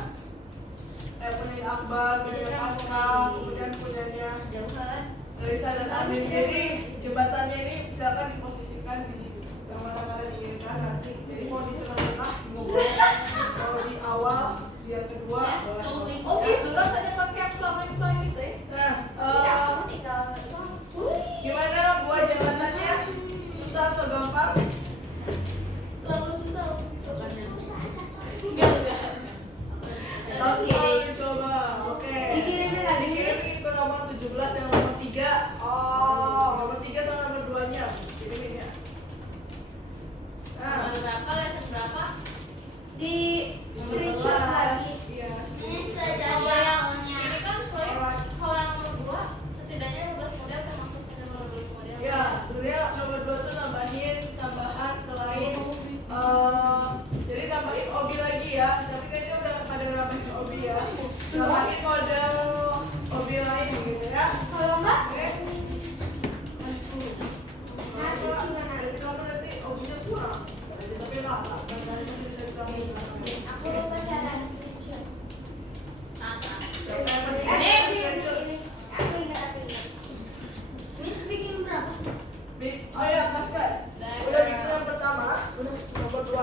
punya Akbar, punya Kaska, kemudian punyanya Lisa dan Amin. Jadi jembatannya ini silakan diposisikan di yang mana kalian inginkan nanti. Jadi mau di tengah-tengah, mau di awal, di yang kedua. Oh gitu, rasanya pakai flaming gitu ya? Nah, gimana buat jembatannya? Susah atau gampang? Terlalu susah. Langsung dicoba. Oke. Dikirimin lagi. Dikirimin ke nomor 17 yang nomor 3. Nomor 3 sama nomor 2-nya. Kirimin ya. Nah, Berapa, lesson berapa? Di screenshot lagi. iya. Kalau yang ini kan sebenarnya kalau yang nomor 2 setidaknya 12 model termasuk yang nomor 12 model. Ya, sebenarnya nomor 2 tuh nambahin tambahan selain jadi nambahin obi lagi ya. Tapi kan dia udah pada nambahin obi ya. Nambahin model obi lain gitu ya. Kalau enggak, Oke. nanti sih mana? Jadi kamu nanti obinya kurang. Tapi enggak, masih bisa ditambah. Aku lupa cara screenshot. Ini. Aku ingat. Miss bikin berapa? Oh ya, Kaska. Udah bikin yang pertama, udah nomor 2.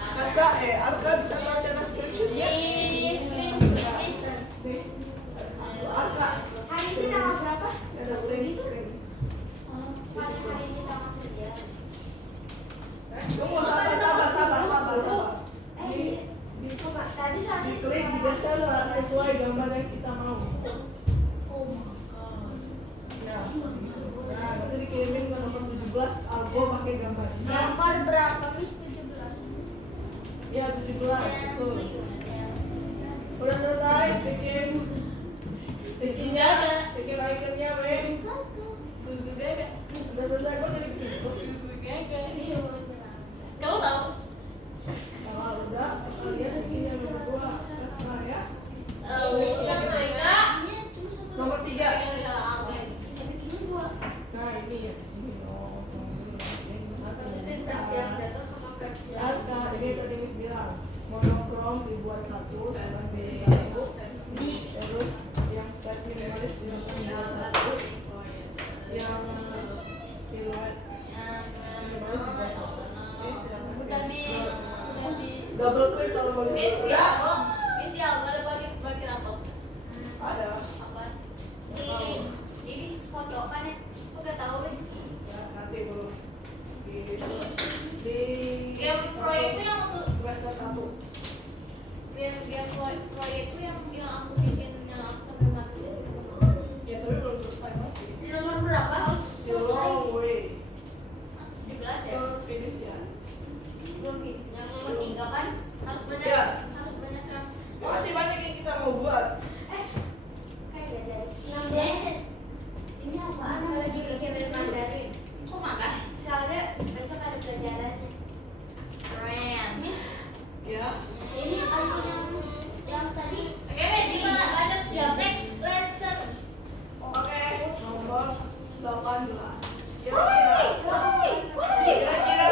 Kaska, Arka bisa baca screenshot-nya? Nih. Arka. Hari ini tanggal berapa? Ada link screen. Pada hari ini tanggal 9. Tunggu, sabar. Bukan. Tadi saat ini Diklik, digeser lah sesuai gambar yang kita mau. Nah, nanti dikirimin ke nomor 17, Algo pakai gambarnya. Nomor berapa, Miss? 17. Ya, 17. Betul. Udah selesai bikin ikonnya, Wei. Udah selesai kok jadi bikin. Kamu tahu? Kalau udah, kalian bikin yang nomor 2. Nah, ya. Nomor 3. Nah, ini ya. Ini ini tadi Miss bilang monokrom dibuat satu, terus yang flat minimalis dibuat satu, yang siluet minimalis dibuat satu. Double klik kalau boleh. Miss Ya. ada bagi rapot. Ada. Apa? Ini foto kan ya? Aku gak tahu, Miss. Ya, nanti dulu. Di Yang proyek itu yang waktu semester 1. yang proyek itu yang aku bikin yang aku sampai mati. Ya, tapi belum selesai masih. Nomor berapa? Harus The long way. 17 ya? So finish ya. Belum finish. Yang nomor 3 kan? Harus banyak. Ya. Harus banyak kan? Masih banyak yang kita mau buat. Kayak dari 16. Ini apaan? Lagi bikin Mandarin. Kok makan? Soalnya besok ada pelajarannya. Keren. Miss, Ya. ini icon yang tadi. Oke, Miss, gimana? Lanjut. Ya, Next lesson. Oke, nomor 18. Woi, Kira-kira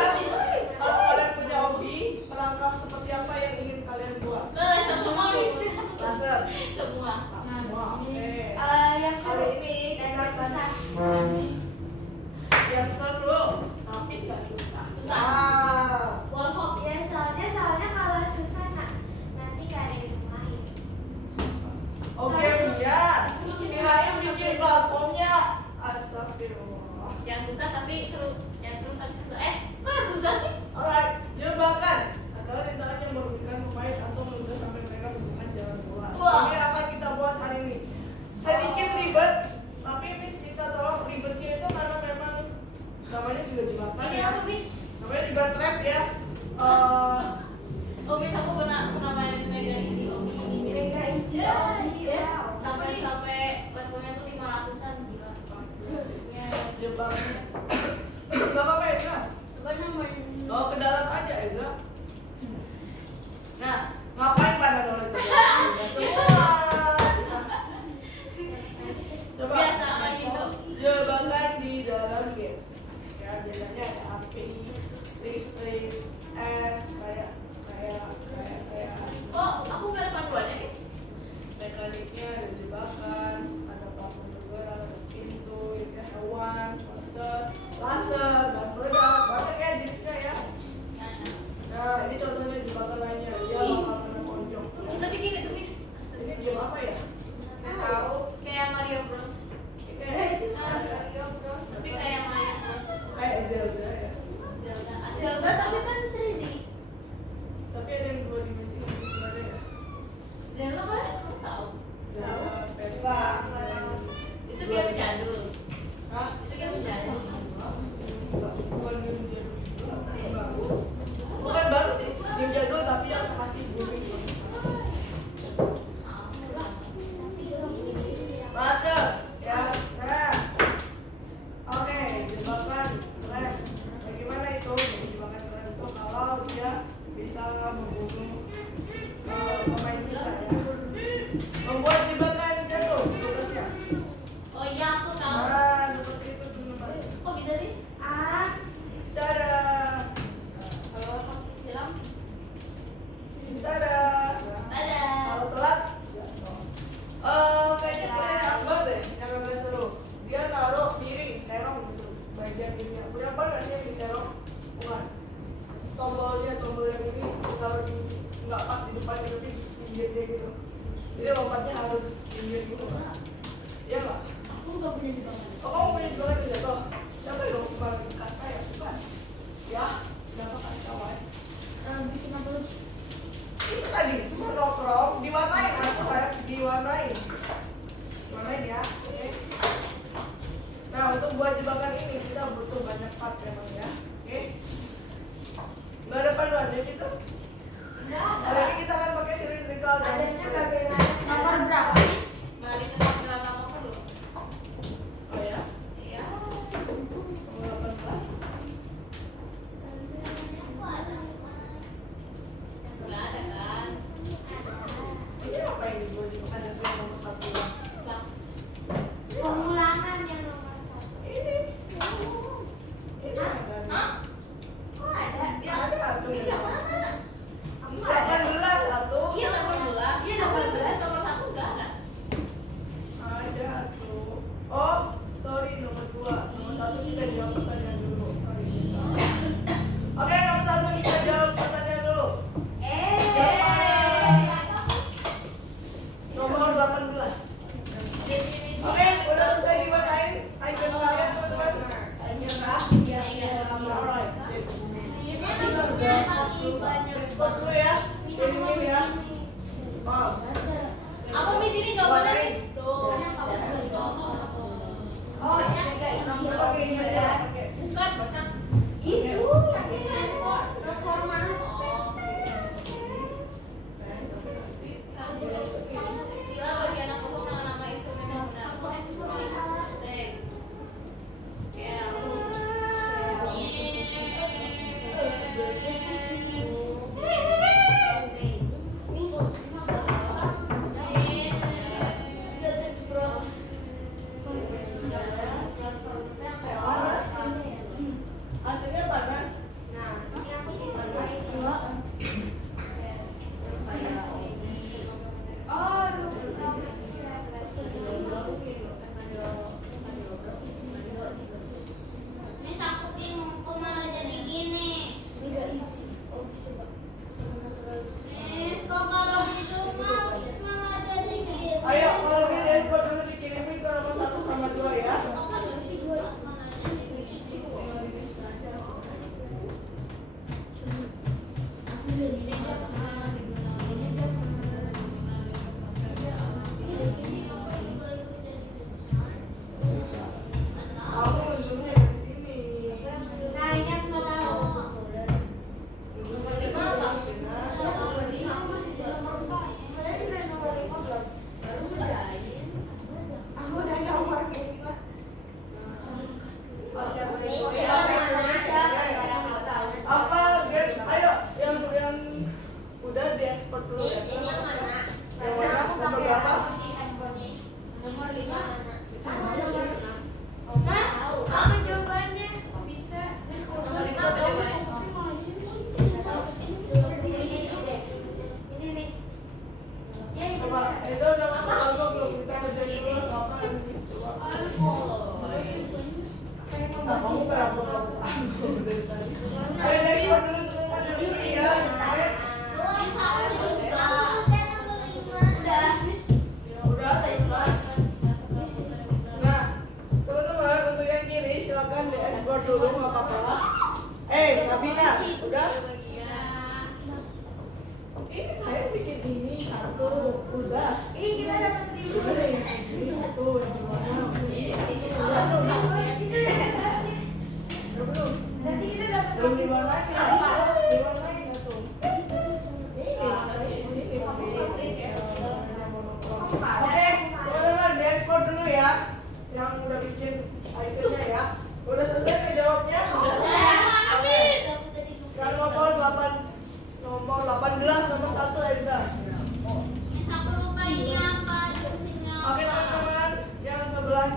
kalau kalian punya hobi, perangkap seperti apa yang ingin kalian buat? Lesson semua, Miss. Laser. Semua. Semua. Oke. Yang Kali ini dan kita akan susah. yang seru tapi nggak susah. Susah. Wallhop ya, soalnya kalau susah nanti gak ada yang main. Oke, ya. Kirain bikin platformnya. Astagfirullah. Yang susah tapi seru. Yang seru tapi susah. Kok yang susah sih? Alright, jebakan adalah rintangan yang merugikan pemain atau menunda sampai mereka menemukan jalan keluar. Wah. Ini akan kita buat hari ini. Sedikit ribet, tapi Miss minta tolong ribetnya itu karena memang namanya juga jebakan Ini ya. apa, Miss? Namanya juga trap ya. Oh, Miss, aku pernah mainin Mega Easy. Oh, ini Miss. Mega Easy. Wow. Sampai levelnya tuh 500-an, gila. Maksudnya jebakannya. Gak apa-apa ya, Ezra? Pokoknya main. Oh, ke dalam aja, Ezra. Nah, ngapain pada nolak itu? Semua. Coba. Biasa main Indo. Jebakan di dalam game. Ya, biasanya ada straight S kayak Oh, aku gak ada panduannya, Miss. mekaniknya ada jebakan, ada platform bergerak, ada pintu, ada hewan, monster, laser, dan meledak. Banyak ya jenisnya ya. Nah, ini contohnya jebakan lainnya. Dia bakal kena pojok. Ya. Kita bikin itu, Miss. Ini game apa ya? Nggak tahu. Kayak Mario Bros. Tapi kayak Mario Bros. Kayak Zelda ya. Zelda tapi kan 3D. Tapi ada yang 2 dimensi gimana ya? Zelda kan aku tahu. Zelda versi Itu game jadul. Hah? Itu game jadul. Bukan game jadul. Bukan baru sih. Game jadul tapi yang masih booming. Masuk ya. Nah. Oke, jebakan keren. Bagaimana itu? Jebakan keren itu kalau dia bisa membunuh pemain kita ya. Membuat jebakan jatuh tugasnya. Oh iya, aku tahu. Nah, seperti itu teman-teman. Kok bisa sih? Tada. Kalau aku bilang Tada. ada. Kalau telat jatuh. Kayaknya punya Akbar deh yang agak seru. Dia naruh piring, serong gitu. Bagian piringnya. Punya Akbar nggak sih yang di serong? Bukan. Tombol yang ini taruh di nggak pas di depan tapi pinggir dia gitu. Jadi lompatnya harus pinggir gitu. Iya nggak? Aku nggak punya jebakan. Oh, kamu punya juga yang jatuh. Siapa dong kemarin kata ya? Bukan. Ya, kenapa kasih tahu ya? Bikin apa lu? Itu tadi cuma nongkrong, diwarnain apa ya? Diwarnain ya. Oke. Nah, untuk buat jebakan ini kita butuh banyak part memang ya. Oke. Nggak ada panduannya gitu. Hari ini kita akan pakai cylindrical dan square. Nomor berapa? Balik ke berapa nomor dulu? Oh ya? Iya. Nomor 18. Nggak ada kan? Ini apa ini buat jebakan yang nomor 1? Bang. Pengulangan yang nomor 1. Ini. Ini ada. Hah? Kok ada? Ya, Ada tuh. bisa mana? 18 satu. Iya, 18. Iya, 18. Nomor 1 nggak ada. Ada tuh. Oh, sorry nomor 2. Nomor 1 kita jawab pertanyaan dulu. Sorry. Oke, nomor 1 kita jawab pertanyaan dulu. Nomor 18. Definisi. Oke, udah selesai diwarnain icon kalian teman-teman. Nyerah. Ya, alright. Sip. Stop dulu ya. Ini ya. Maaf. Apa Miss ini jawabannya, Miss? Oh, oke, ini ya. Oke. Bukan, bocah. Itu yang transformer. Oh. Sila bagi anak kosong nama instrumen yang benar. Tek. Scale. Hasilnya panas. Miss, aku bingung kok malah jadi gini. Miss, kok kalau gitu malah jadi gini. Ayo, kalau di dashboard dulu dikirimin ke nomor 1 sama 2 ya. Kamu zoomnya di sini. Nah, ini aku mau tahu. Nomor 5 apa? Aku udah nomor gitu. Apa? Ayo, yang Ayo export dulu teman-teman dari sini ya. Oke. Udah selesai. Nah, teman-teman untuk yang kiri silakan diekspor dulu nggak apa-apa. Sabina, udah? Ini saya bikin ini satu, udah. Ih, kita dapat ribu. Udah deh, ini satu yang di mana? Belum. Nanti kita dapat Belum di mana sih? Di mana ini satu? Oke, teman-teman diekspor dulu ya. Yang udah bikin ikonnya ya. Udah selesai ngejawabnya? Yang nomor 18 nomor 1 Eza. Oke teman-teman, yang sebelah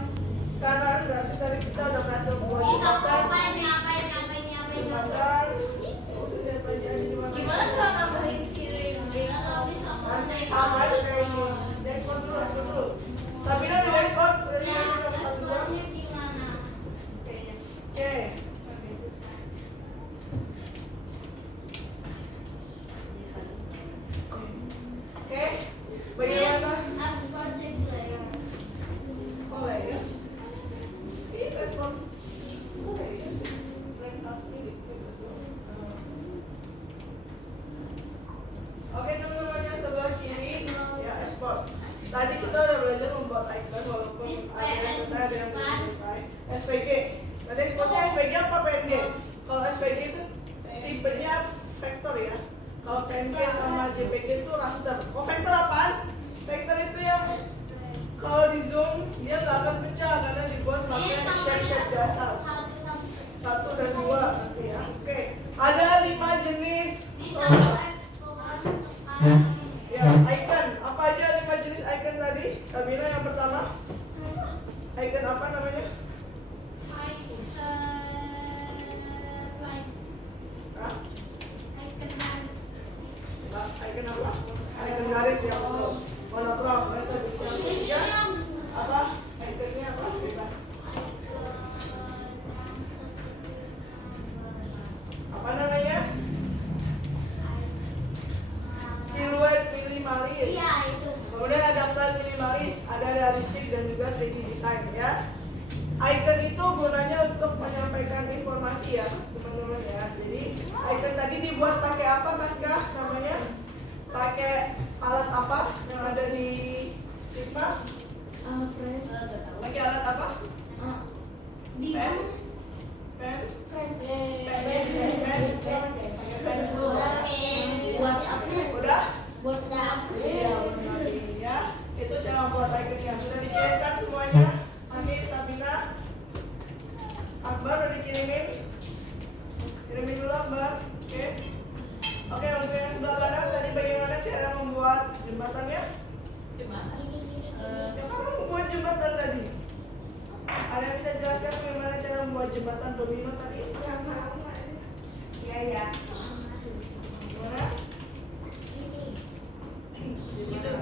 kanan berarti tadi kita udah berhasil buat jembatan. Gimana cara nambahin si ring? Nanti sama aja kayak ini. Diekspor dulu. Sabina di ekspor, udah di ekspor 1 jam. Oke. Oke, bagaimana? Oh ya, ini ekspor. Oh ya, oke teman-teman yang sebelah kiri ya ekspor. Tadi kita udah belajar membuat icon walaupun ada yang selesai ada yang belum selesai. SVG. Tadi ekspornya SVG apa PNG? Kalau SVG itu tipenya vektor ya. Kalau PNG sama JPG itu raster. Kalau vektor apaan? Vektor itu yang kalau di zoom dia nggak akan pecah karena dibuat pakai shape dasar 1 dan 2 nanti ya. Oke, ada 5 jenis ya icon. Apa aja 5 jenis icon tadi? Sabina yang pertama. Icon apa namanya? Hah? Icon apa? Icon garis ya, betul. Monokrom. Yang ketiga apa? Iconnya apa? Bebas. Apa namanya? Siluet minimalis. Kemudian ada flat minimalis, ada realistik dan juga 3D design ya. Icon itu gunanya untuk menyampaikan informasi ya, teman-teman ya. Jadi icon tadi dibuat pakai apa, Kaska? Namanya? Pakai alat apa yang ada di Sigma? Pakai alat apa? Pen? Pen? Udah? Iya, benar ya. Itu cara buat iconnya. Sudah dikirimkan semuanya? Amin, Sabina, Akbar udah dikirimin? Kirimin dulu Akbar. Oke. Oke, untuk yang sebelah kanan tadi bagaimana cara membuat jembatannya? Ya kan membuat jembatan tadi. Ada yang bisa jelaskan bagaimana cara membuat jembatan domino tadi? Iya. Gimana? Gitu.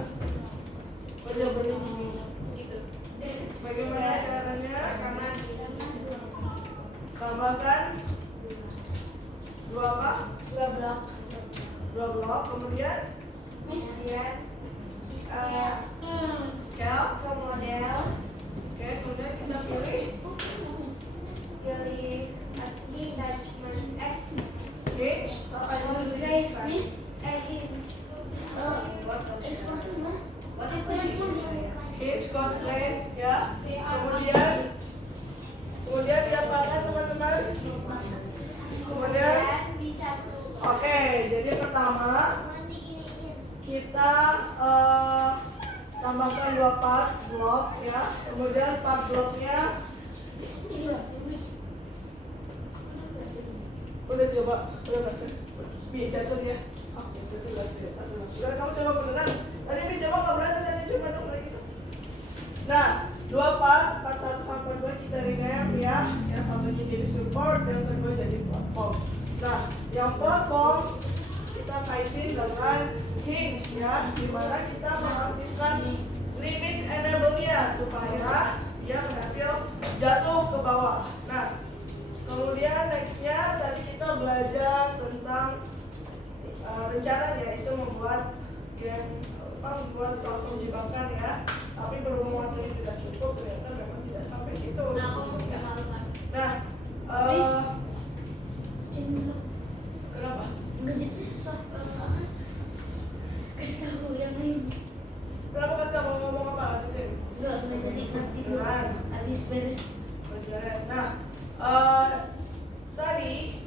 Udah begini. Gitu. Bagaimana caranya? Tambahkan 2 apa? 2 blok. Kemudian scale ke model Oke, kemudian kita pilih ini attachment hinge apa yang hinge hinge constraint ya. Kemudian diapakan teman-teman? Kemudian oke, jadi pertama kita tambahkan 2 part blok ya. Kemudian part bloknya udah coba, udah baca, jatuh dia. Udah kamu coba beneran. Tadi Mi coba nggak berani, tadi coba dong kayak gitu. Nah, 2 part 1 sampai 2 kita rename ya. Yang satunya jadi support, yang kedua jadi platform. Nah, yang platform kita kaitin dengan hinge ya, dimana kita mengaktifkan limits enable-nya supaya dia berhasil jatuh ke bawah. Nah, kemudian nextnya tadi kita belajar tentang rencananya itu membuat game membuat platform jebakan ya. Tapi berhubung waktunya tidak cukup, ternyata memang tidak sampai situ. Nah, aku masih nggak malu kan. Nah, Miss. Cendol. kenapa? Enggak jadi sok. Kasih tahu yang lain. Kenapa kan kamu ngomong apa? Lanjutin. Enggak jadi nanti dulu. Habis beres. Beres. Nah, tadi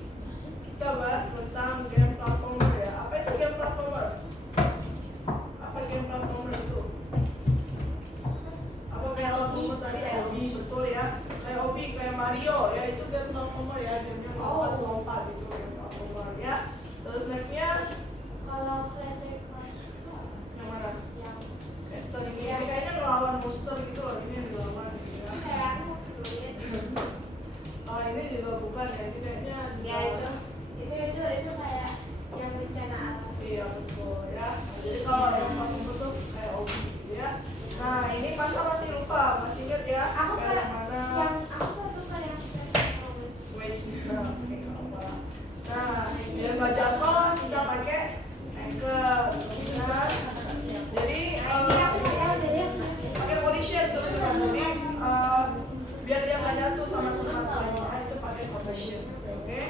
kita bahas tentang game platformer ya. Apa itu game platformer? Apa game platformer itu? Apa game platformer tadi? LB, betul ya. Kayak OB, kayak Mario ya, itu game platformer ya. Gamenya lompat-lompat itu game platformer ya. Terus nextnya Kalau Flutter Clash yang mana? yang Caster ini kayaknya ngelawan monster gitu loh, ini yang dilawan ya. kayak aku mau videoin. Oh ini juga bukan ya, ini kayaknya Ya itu kayak yang bencana alam. iya betul ya. Jadi kalau yang platformer tuh kayak OB gitu ya. Nah ini masa masih lupa, masih ingat ya? Aku Kayak kayak yang mana? yang aku tuh kayak yang Wedge-nya, oke nggak apa. Nah biar nggak jatuh kita pakai anchor, ya. Jadi ini aku kayak dari yang pakai collision teman-teman. Jadi biar dia nggak jatuh sama teman-teman itu pakai collision, oke?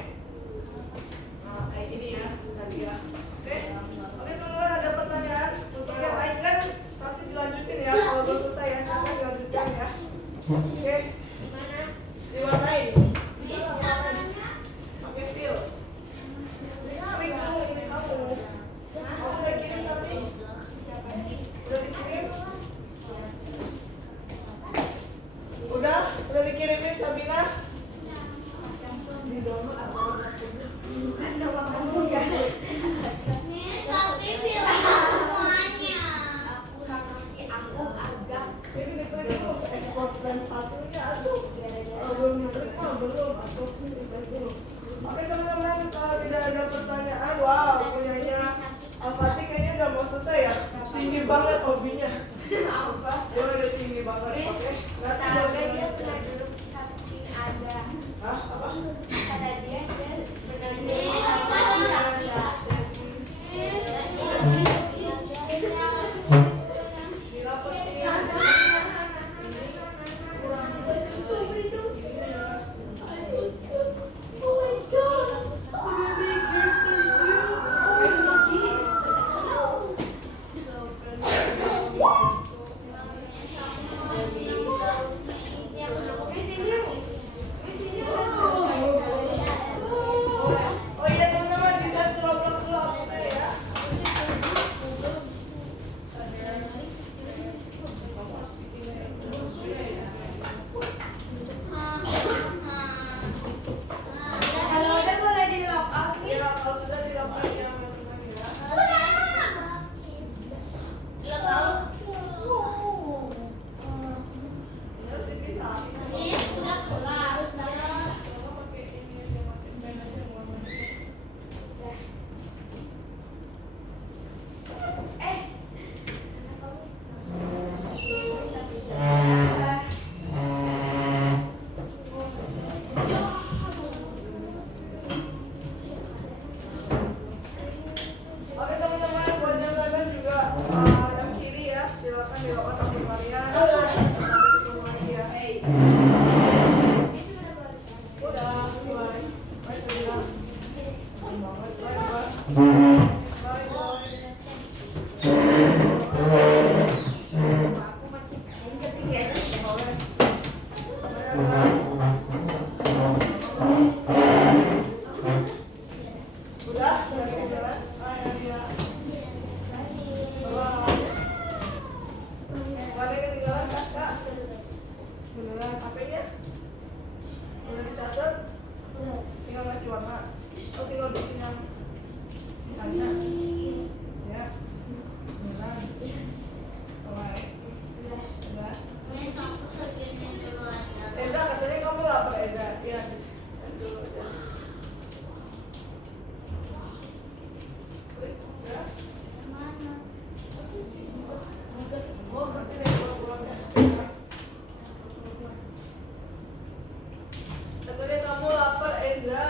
Nah kayak gini ya tadi ya, oke? Oke teman-teman, ada pertanyaan untuk yang lain kan nanti dilanjutin ya kalau belum selesai ya, sekarang dilanjutin ya, oke? gimana? Diwarnain, Di tangannya. pakai fill. Klik dulu ini kamu. Kamu udah kirim tapi Siapa ini? udah dikirim? Udah dikirimin Sabina? Di download atau maksudnya? Anda kamu ya. Miss, tapi film semuanya. Aku masih aku agak Ini diklik dulu export frame satunya, aduh. gara-gara Belum diterima, belum. Aduh, diklik dulu. Oke teman-teman, kalau tidak ada pertanyaan, wow, punyanya Al-Fatih kayaknya udah mau selesai ya. Tinggi banget hobinya. apa? Dia udah tinggi banget. Oke, nanti Kata dia dia pernah duduk di samping ada. Hah? Apa? Kata dia pernah duduk Miss, di gimana? Oh iya teman-teman, bisa kelop-kelop dulu aku ya. Kalau udah boleh di lock out, Ya, Miss. kalau sudah dilakukan ya teman-teman ya. Lo tahu? Ini harus dipisahin. Miss, udah kelar. Kalau pakai ini aja, pakai pen aja yang warnanya. Oke teman-teman, buat yang kanan juga yang kiri ya, silakan dilakukan akun Marian. Sampai ketemu lagi ya. Miss udah boleh. Udah, mulai. Bye, Sabina. Bye, bye. Bye, boy. Aku masih ketinggalan. Boleh. Bye, udah, dari jalan. Bye, Nadia. Bye. Ada yang ketinggalan, Kak? Beneran, HP-nya? Udah dicatat? Tinggal ngasih warna. Oh, tinggal bikin yang sisanya. Ya. Beneran. Bye. Udah. Miss, aku segini dulu aja. Enda, katanya kamu lapar, Enda. Iya. Dulu aja. Klik, ya. Mana? Oh, berarti dari pulang-pulang ya. Katanya kamu lapar, Ezra.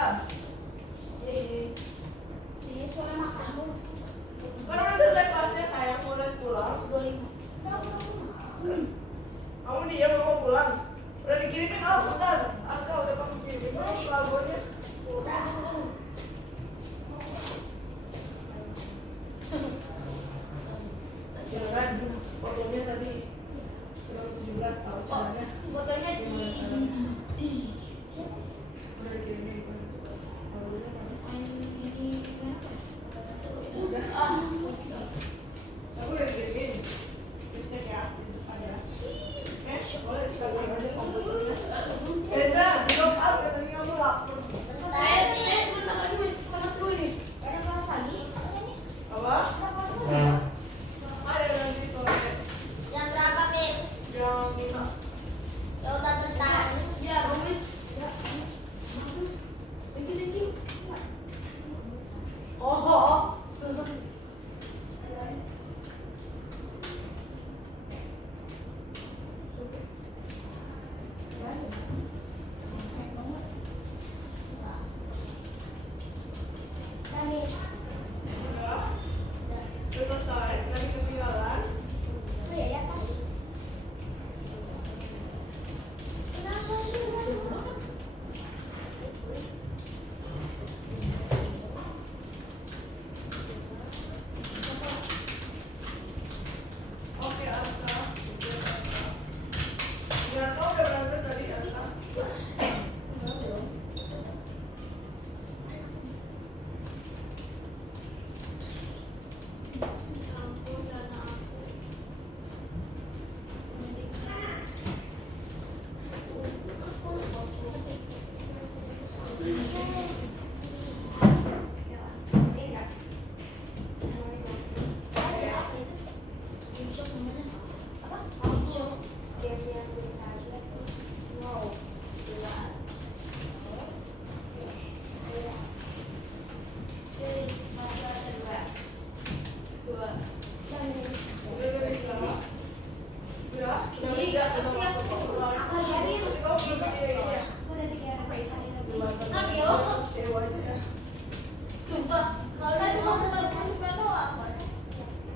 juga. Kalau kan cuma supaya doang.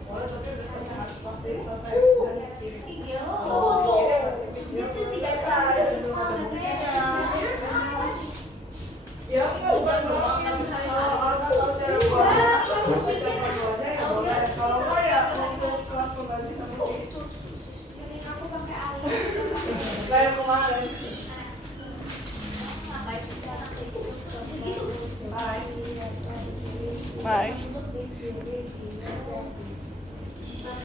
Boleh, tapi udah selesai. Pasti selesai. Iya loh. Itu tiga kali. Ya enggak, bukan doang. Kalau orang tahu cara buatnya, ya boleh. Kalau enggak ya untuk kelas pengganti sama itu. Ini aku pakai air. Kayak kemarin. Ngapain sih anak itu? Bye. Bye.